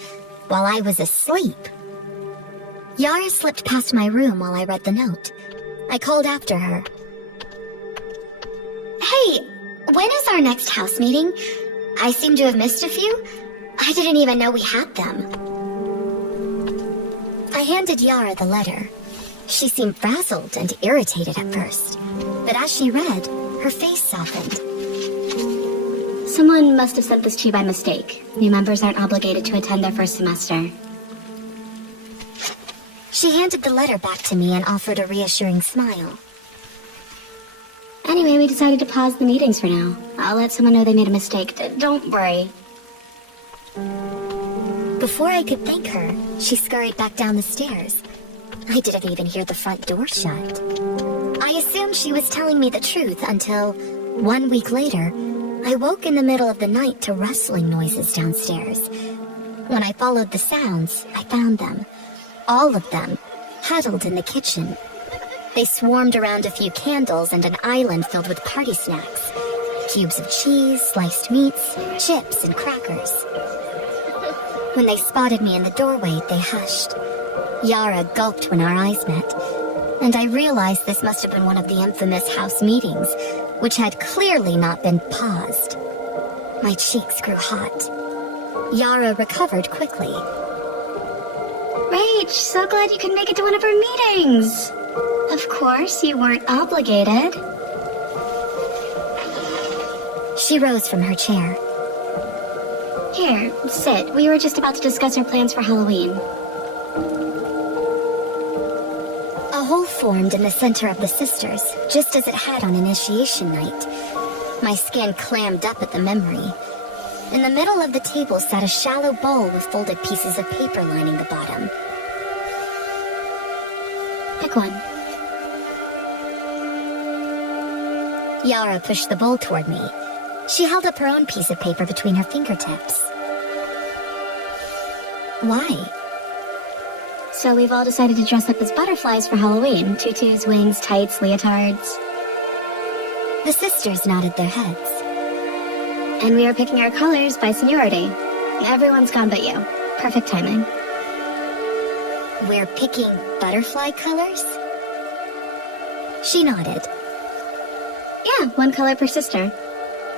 while I was asleep. Yara slipped past my room while I read the note. I called after her. Hey, when is our next house meeting? I seem to have missed a few. I didn't even know we had them. I handed Yara the letter. She seemed frazzled and irritated at first, but as she read, her face softened. Someone must have sent this to you by mistake. New members aren't obligated to attend their first semester. She handed the letter back to me and offered a reassuring smile. Anyway, we decided to pause the meetings for now. I'll let someone know they made a mistake. Don't worry. Before I could thank her, she scurried back down the stairs. I didn't even hear the front door shut. I assumed she was telling me the truth until, 1 week later, I woke in the middle of the night to rustling noises downstairs. When I followed the sounds, I found them. All of them, huddled in the kitchen. They swarmed around a few candles and an island filled with party snacks. Cubes of cheese, sliced meats, chips, and crackers. When they spotted me in the doorway, they hushed. Yara gulped when our eyes met, and I realized this must have been one of the infamous house meetings, which had clearly not been paused. My cheeks grew hot. Yara recovered quickly. Rach, so glad you could make it to one of our meetings. Of course, you weren't obligated. She rose from her chair. Here, sit. We were just about to discuss our plans for Halloween. A hole formed in the center of the sisters, just as it had on initiation night. My skin clammed up at the memory. In the middle of the table sat a shallow bowl with folded pieces of paper lining the bottom. Pick one. Yara pushed the bowl toward me. She held up her own piece of paper between her fingertips. Why? So we've all decided to dress up as butterflies for Halloween. Tutus, wings, tights, leotards. The sisters nodded their heads. And we are picking our colors by seniority. Everyone's gone but you. Perfect timing. We're picking butterfly colors? She nodded. Yeah, 1 color per sister.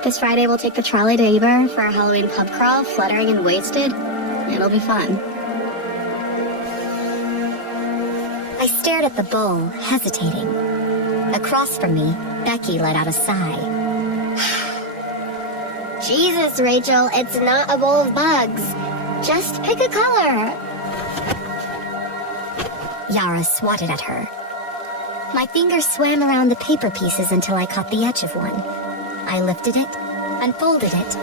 This Friday we'll take the trolley to Eber for our Halloween pub crawl, fluttering and wasted. It'll be fun. I stared at the bowl, hesitating. Across from me, Becky let out a sigh. Jesus, Rachel, it's not a bowl of bugs. Just pick a color. Yara swatted at her. My fingers swam around the paper pieces until I caught the edge of one. I lifted it, unfolded it,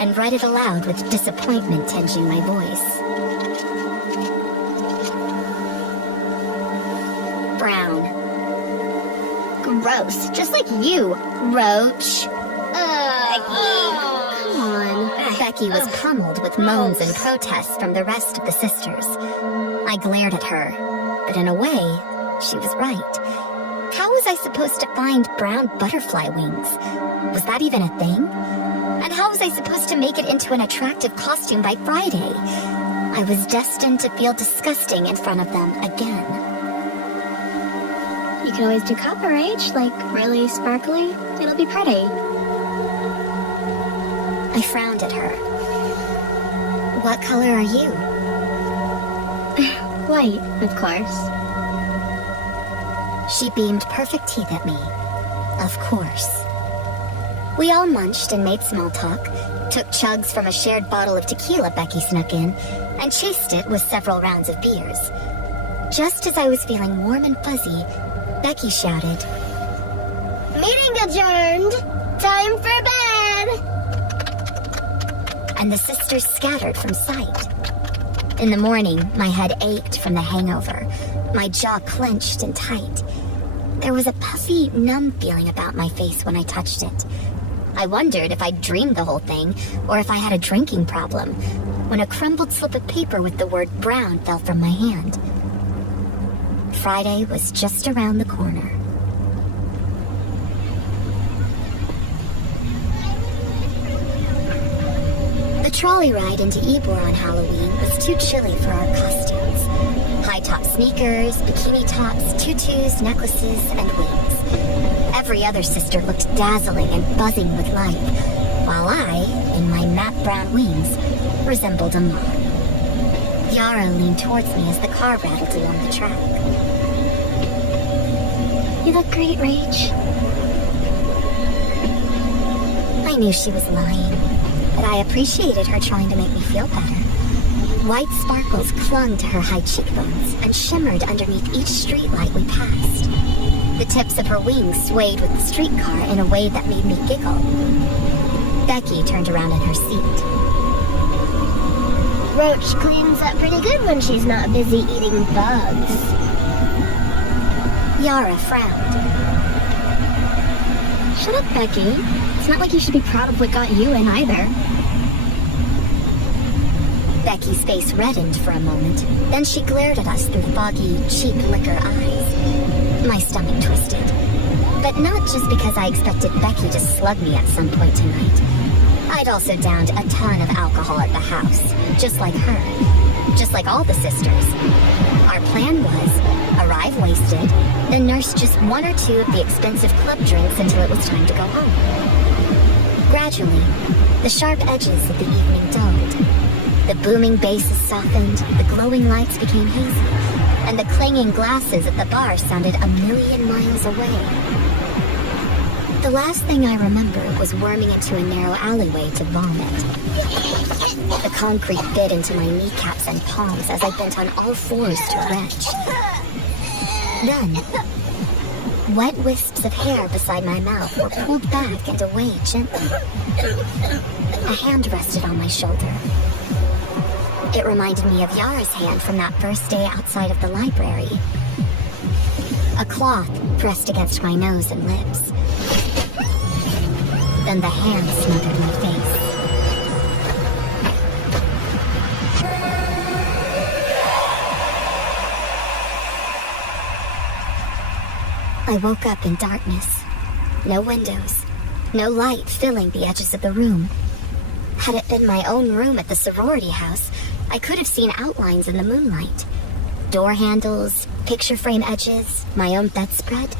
and read it aloud with disappointment tinging my voice. Brown. Gross, just like you, Roach. Come on. Becky was pummeled with moans and protests from the rest of the sisters. I glared at her, but in a way, she was right. How was I supposed to find brown butterfly wings? Was that even a thing? And how was I supposed to make it into an attractive costume by Friday? I was destined to feel disgusting in front of them again. You could always do copper age, like really sparkly. It'll be pretty. I frowned at her. What color are you? White, of course. She beamed perfect teeth at me. Of course. We all munched and made small talk, took chugs from a shared bottle of tequila Becky snuck in, and chased it with several rounds of beers. Just as I was feeling warm and fuzzy, Becky shouted, Meeting adjourned! Time for bed! And the sisters scattered from sight. In the morning, my head ached from the hangover, my jaw clenched and tight. There was a puffy, numb feeling about my face when I touched it. I wondered if I'd dreamed the whole thing, or if I had a drinking problem, when a crumpled slip of paper with the word brown fell from my hand. Friday was just around the corner. The trolley ride into Ybor on Halloween was too chilly for our costumes. High-top sneakers, bikini tops, tutus, necklaces, and wings. Every other sister looked dazzling and buzzing with life, while I, in my matte brown wings, resembled a moth. Yara leaned towards me as the car rattled along the track. You look great, Rach. I knew she was lying, but I appreciated her trying to make me feel better. White sparkles clung to her high cheekbones and shimmered underneath each streetlight we passed. The tips of her wings swayed with the streetcar in a way that made me giggle. Becky turned around in her seat. Roach cleans up pretty good when she's not busy eating bugs. Yara frowned. Shut up, Becky. It's not like you should be proud of what got you in either. Becky's face reddened for a moment, then she glared at us through foggy, cheap liquor eyes. My stomach twisted. But not just because I expected Becky to slug me at some point tonight. I'd also downed a ton of alcohol at the house, just like her. Just like all the sisters. Our plan was, arrive wasted, then nurse just one or two of the expensive club drinks until it was time to go home. Gradually, the sharp edges of the evening dulled. The booming basses softened, the glowing lights became hazy, and the clanging glasses at the bar sounded a million miles away. The last thing I remember was worming into a narrow alleyway to vomit. The concrete bit into my kneecaps and palms as I bent on all fours to retch. Then, wet wisps of hair beside my mouth were pulled back and away gently. A hand rested on my shoulder. It reminded me of Yara's hand from that first day outside of the library. A cloth pressed against my nose and lips. Then the hand smothered my face. I woke up in darkness. No windows. No light filling the edges of the room. Had it been my own room at the sorority house, I could have seen outlines in the moonlight. Door handles, picture frame edges, my own bedspread.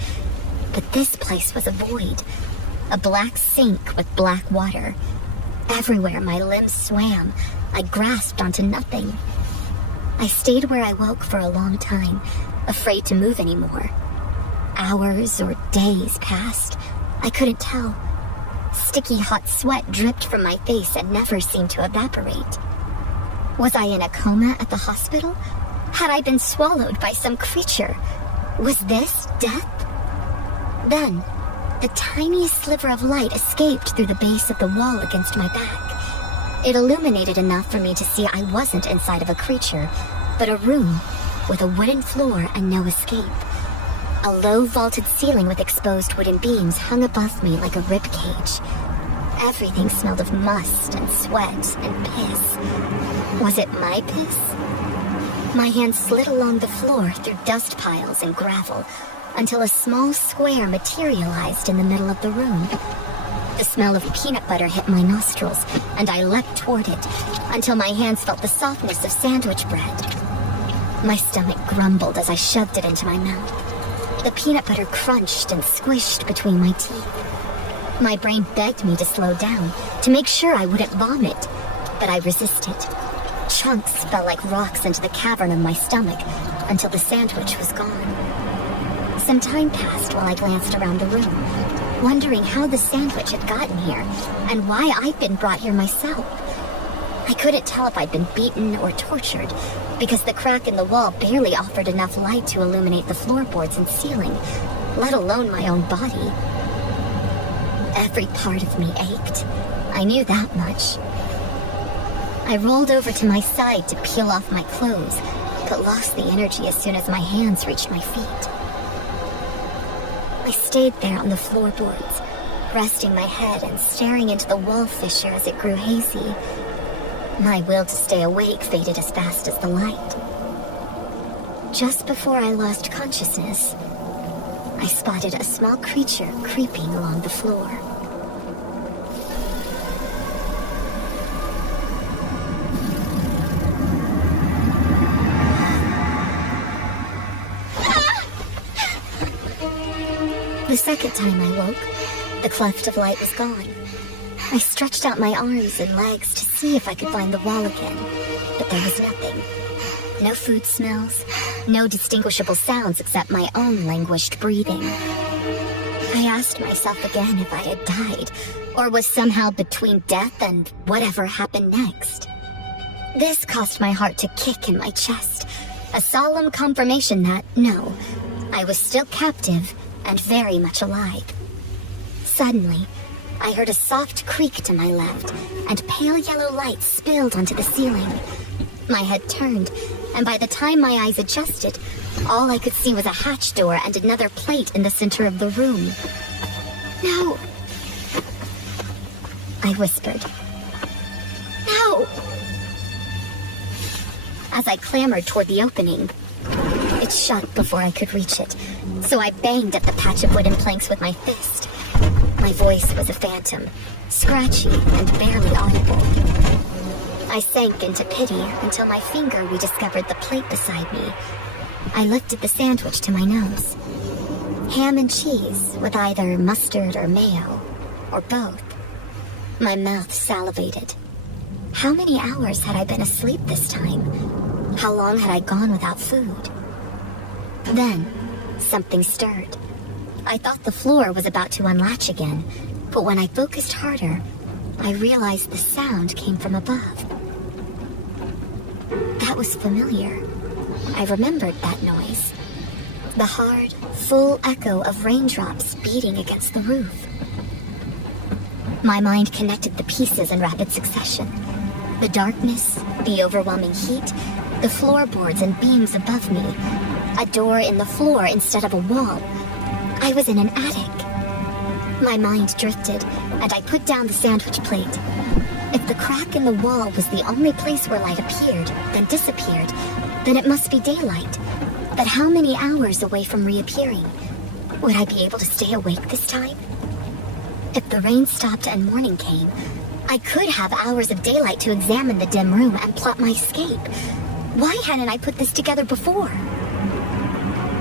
But this place was a void. A black sink with black water. Everywhere my limbs swam, I grasped onto nothing. I stayed where I woke for a long time, afraid to move anymore. Hours or days passed. I couldn't tell. Sticky hot sweat dripped from my face and never seemed to evaporate. Was I in a coma at the hospital? Had I been swallowed by some creature? Was this death? Then, the tiniest sliver of light escaped through the base of the wall against my back. It illuminated enough for me to see I wasn't inside of a creature, but a room with a wooden floor and no escape. A low vaulted ceiling with exposed wooden beams hung above me like a rib cage. Everything smelled of must and sweat and piss. Was it my piss? My hand slid along the floor through dust piles and gravel until a small square materialized in the middle of the room. The smell of peanut butter hit my nostrils, and I leapt toward it until my hands felt the softness of sandwich bread. My stomach grumbled as I shoved it into my mouth. The peanut butter crunched and squished between my teeth. My brain begged me to slow down, to make sure I wouldn't vomit, but I resisted. Chunks fell like rocks into the cavern of my stomach until the sandwich was gone. Some time passed while I glanced around the room, wondering how the sandwich had gotten here and why I'd been brought here myself. I couldn't tell if I'd been beaten or tortured, because the crack in the wall barely offered enough light to illuminate the floorboards and ceiling, let alone my own body. Every part of me ached. I knew that much. I rolled over to my side to peel off my clothes, but lost the energy as soon as my hands reached my feet. I stayed there on the floorboards, resting my head and staring into the wall fissure as it grew hazy. My will to stay awake faded as fast as the light. Just before I lost consciousness, I spotted a small creature creeping along the floor. The second time I woke, the cleft of light was gone. I stretched out my arms and legs to see if I could find the wall again, but there was nothing. No food smells, no distinguishable sounds except my own languished breathing. I asked myself again if I had died, or was somehow between death and whatever happened next. This caused my heart to kick in my chest, a solemn confirmation that, no, I was still captive and very much alive. Suddenly, I heard a soft creak to my left, and pale yellow light spilled onto the ceiling. My head turned, and by the time my eyes adjusted, all I could see was a hatch door and another plate in the center of the room. No! I whispered. No! As I clambered toward the opening, it shut before I could reach it, so I banged at the patch of wooden planks with my fist. My voice was a phantom, scratchy and barely audible. I sank into pity until my finger rediscovered the plate beside me. I lifted the sandwich to my nose. Ham and cheese with either mustard or mayo, or both. My mouth salivated. How many hours had I been asleep this time? How long had I gone without food? Then, something stirred. I thought the floor was about to unlatch again, but when I focused harder, I realized the sound came from above. That was familiar. I remembered that noise. The hard, full echo of raindrops beating against the roof. My mind connected the pieces in rapid succession. The darkness, the overwhelming heat, the floorboards and beams above me, a door in the floor instead of a wall. I was in an attic. My mind drifted, and I put down the sandwich plate. If the crack in the wall was the only place where light appeared, then disappeared, then it must be daylight. But how many hours away from reappearing? Would I be able to stay awake this time? If the rain stopped and morning came, I could have hours of daylight to examine the dim room and plot my escape. Why hadn't I put this together before?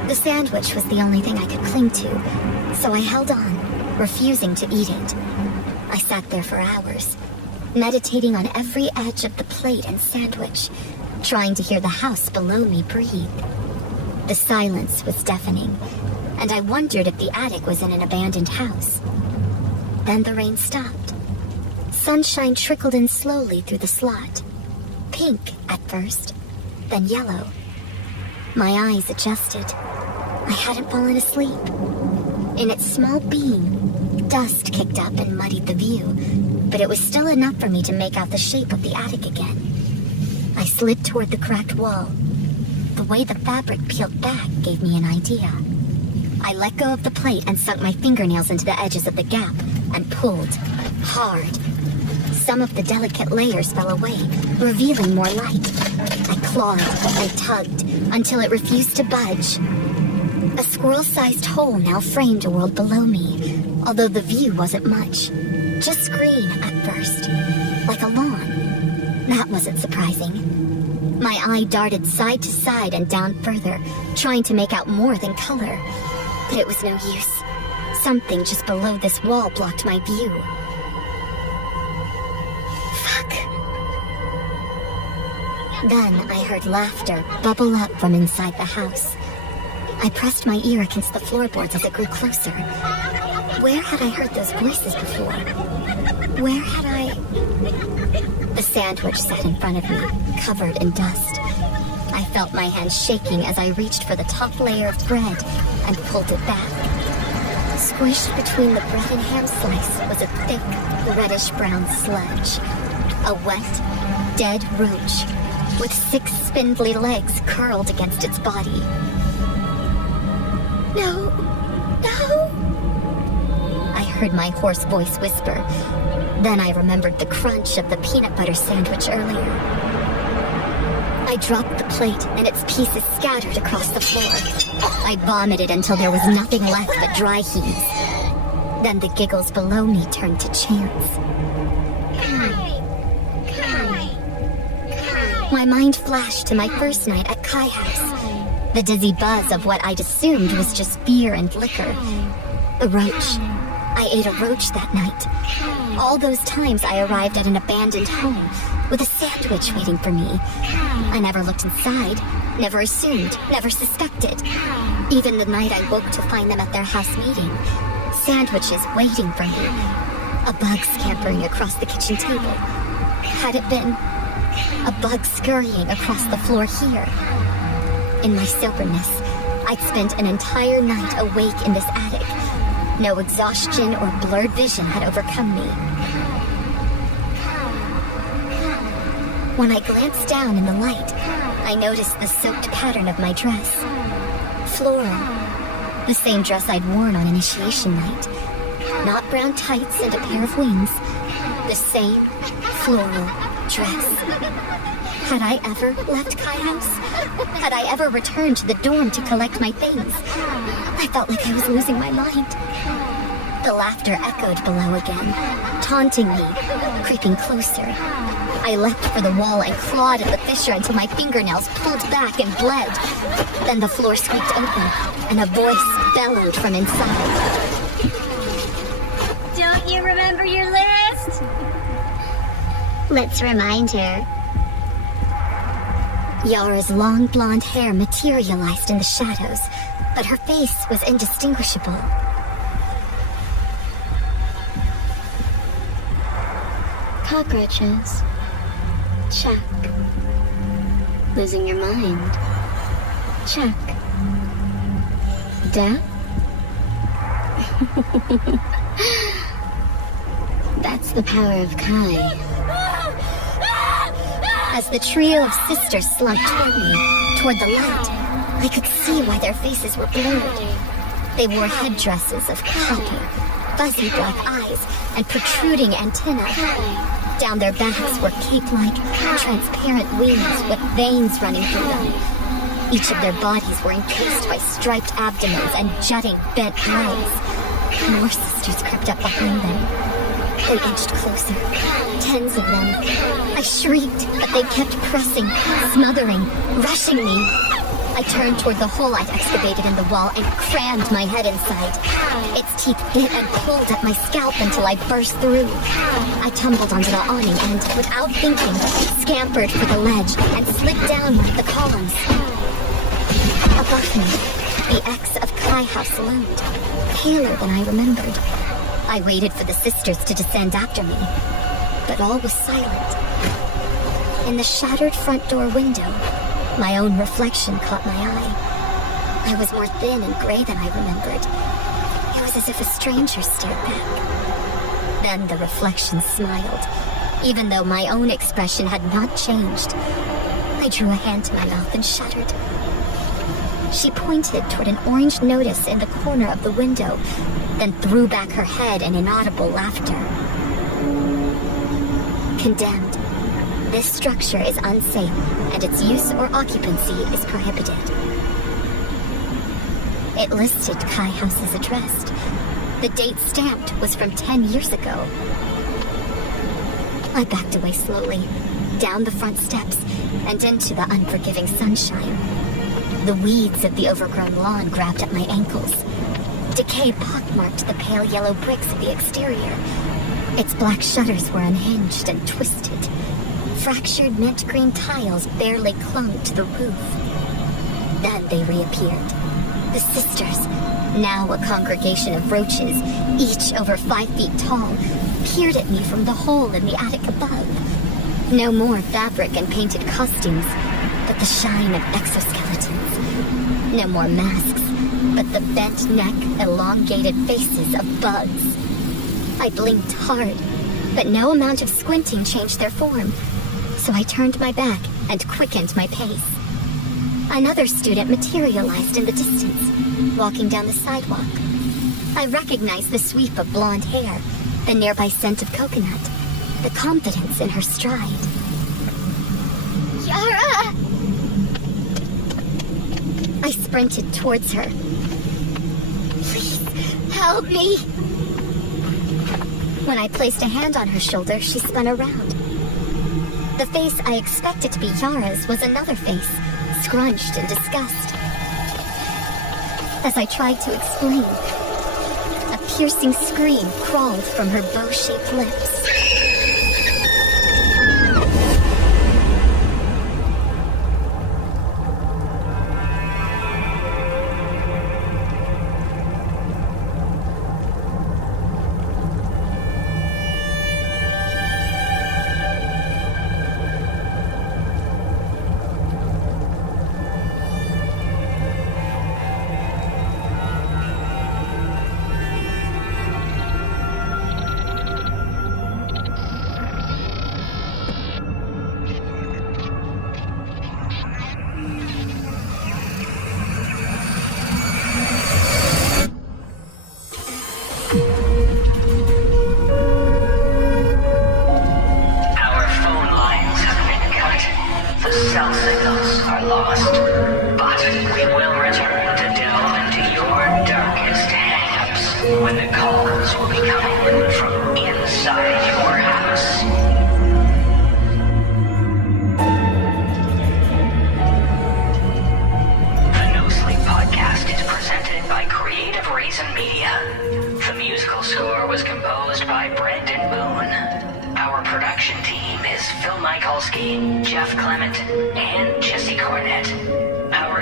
The sandwich was the only thing I could cling to, so I held on, refusing to eat it. I sat there for hours, meditating on every edge of the plate and sandwich, trying to hear the house below me breathe. The silence was deafening, and I wondered if the attic was in an abandoned house. Then the rain stopped. Sunshine trickled in slowly through the slot. Pink at first, then yellow. My eyes adjusted. I hadn't fallen asleep. In its small beam, dust kicked up and muddied the view, but it was still enough for me to make out the shape of the attic again. I slid toward the cracked wall. The way the fabric peeled back gave me an idea. I let go of the plate and sunk my fingernails into the edges of the gap and pulled. hard. Some of the delicate layers fell away, revealing more light. I clawed and tugged until it refused to budge. A squirrel-sized hole now framed a world below me, although the view wasn't much. Just green at first, like a lawn. That wasn't surprising. My eye darted side to side and down further, trying to make out more than color. But it was no use. Something just below this wall blocked my view. Fuck. Then I heard laughter bubble up from inside the house. I pressed my ear against the floorboards as it grew closer. Where had I heard those voices before? Where had I... The sandwich sat in front of me, covered in dust. I felt my hand shaking as I reached for the top layer of bread and pulled it back. Squished between the bread and ham slice was a thick, reddish-brown sludge. A wet, dead roach with 6 spindly legs curled against its body. No! No! I heard my hoarse voice whisper. Then I remembered the crunch of the peanut butter sandwich earlier. I dropped the plate and its pieces scattered across the floor. I vomited until there was nothing left but dry heaves. Then the giggles below me turned to chants. My mind flashed to my first night at Kai House. The dizzy buzz of what I'd assumed was just beer and liquor. The roach. I ate a roach that night. All those times I arrived at an abandoned home with a sandwich waiting for me. I never looked inside, never assumed, never suspected. Even the night I woke to find them at their house meeting. Sandwiches waiting for me. A bug scampering across the kitchen table. Had it been a bug scurrying across the floor here? In my soberness, I'd spent an entire night awake in this attic. No exhaustion or blurred vision had overcome me. When I glanced down in the light, I noticed the soaked pattern of my dress. Floral. The same dress I'd worn on initiation night. Not brown tights and a pair of wings. The same floral dress. Had I ever left Kai House? Had I ever returned to the dorm to collect my things? I felt like I was losing my mind. The laughter echoed below again, taunting me, creeping closer. I leapt for the wall and clawed at the fissure until my fingernails pulled back and bled. Then the floor squeaked open, and a voice bellowed from inside. Don't you remember your list? Let's remind her. Yara's long blonde hair materialized in the shadows, but her face was indistinguishable. Cockroaches. Check. Losing your mind. Check. Death? That's the power of Kai. As the trio of sisters slumped toward me, toward the light, I could see why their faces were blurred. They wore headdresses of copper, fuzzy black eyes, and protruding antennae. Down their backs were cape-like, transparent wings with veins running through them. Each of their bodies were encased by striped abdomens and jutting, bent legs. More sisters crept up behind them. They inched closer, 10s of them. I shrieked, but they kept pressing, smothering, rushing me. I turned toward the hole I'd excavated in the wall and crammed my head inside. Its teeth bit and pulled at my scalp until I burst through. I tumbled onto the awning and, without thinking, scampered for the ledge and slid down one of the columns. Above me, the X of Kai House loomed, paler than I remembered. I waited for the sisters to descend after me, but all was silent. In the shattered front door window, my own reflection caught my eye. I was more thin and gray than I remembered. It was as if a stranger stared back. Then the reflection smiled, even though my own expression had not changed. I drew a hand to my mouth and shuddered. She pointed toward an orange notice in the corner of the window, then threw back her head in inaudible laughter. Condemned. This structure is unsafe, and its use or occupancy is prohibited. It listed Kai House's address. The date stamped was from 10 years ago. I backed away slowly, down the front steps, and into the unforgiving sunshine. The weeds of the overgrown lawn grabbed at my ankles. Decay pockmarked the pale yellow bricks of the exterior. Its black shutters were unhinged and twisted. Fractured mint green tiles barely clung to the roof. Then they reappeared. The sisters, now a congregation of roaches, each over 5 feet tall, peered at me from the hole in the attic above. No more fabric and painted costumes, but the shine of exoskeletons. No more masks, but the bent neck, elongated faces of bugs. I blinked hard, but no amount of squinting changed their form, so I turned my back and quickened my pace. Another student materialized in the distance, walking down the sidewalk. I recognized the sweep of blonde hair, the nearby scent of coconut, the confidence in her stride. Yara! I sprinted towards her. Please, help me! When I placed a hand on her shoulder, she spun around. The face I expected to be Yara's was another face, scrunched in disgust. As I tried to explain, a piercing scream crawled from her bow-shaped lips. Cell signals are lost, but we will return to delve into your darkest hang-ups when the calls will be coming in from inside your house. The NoSleep podcast is presented by Creative Reason Media. The musical score was composed by Brandon Boone. Our production team is Phil Michalski, Jeff Clement, and Jesse Cornett. Our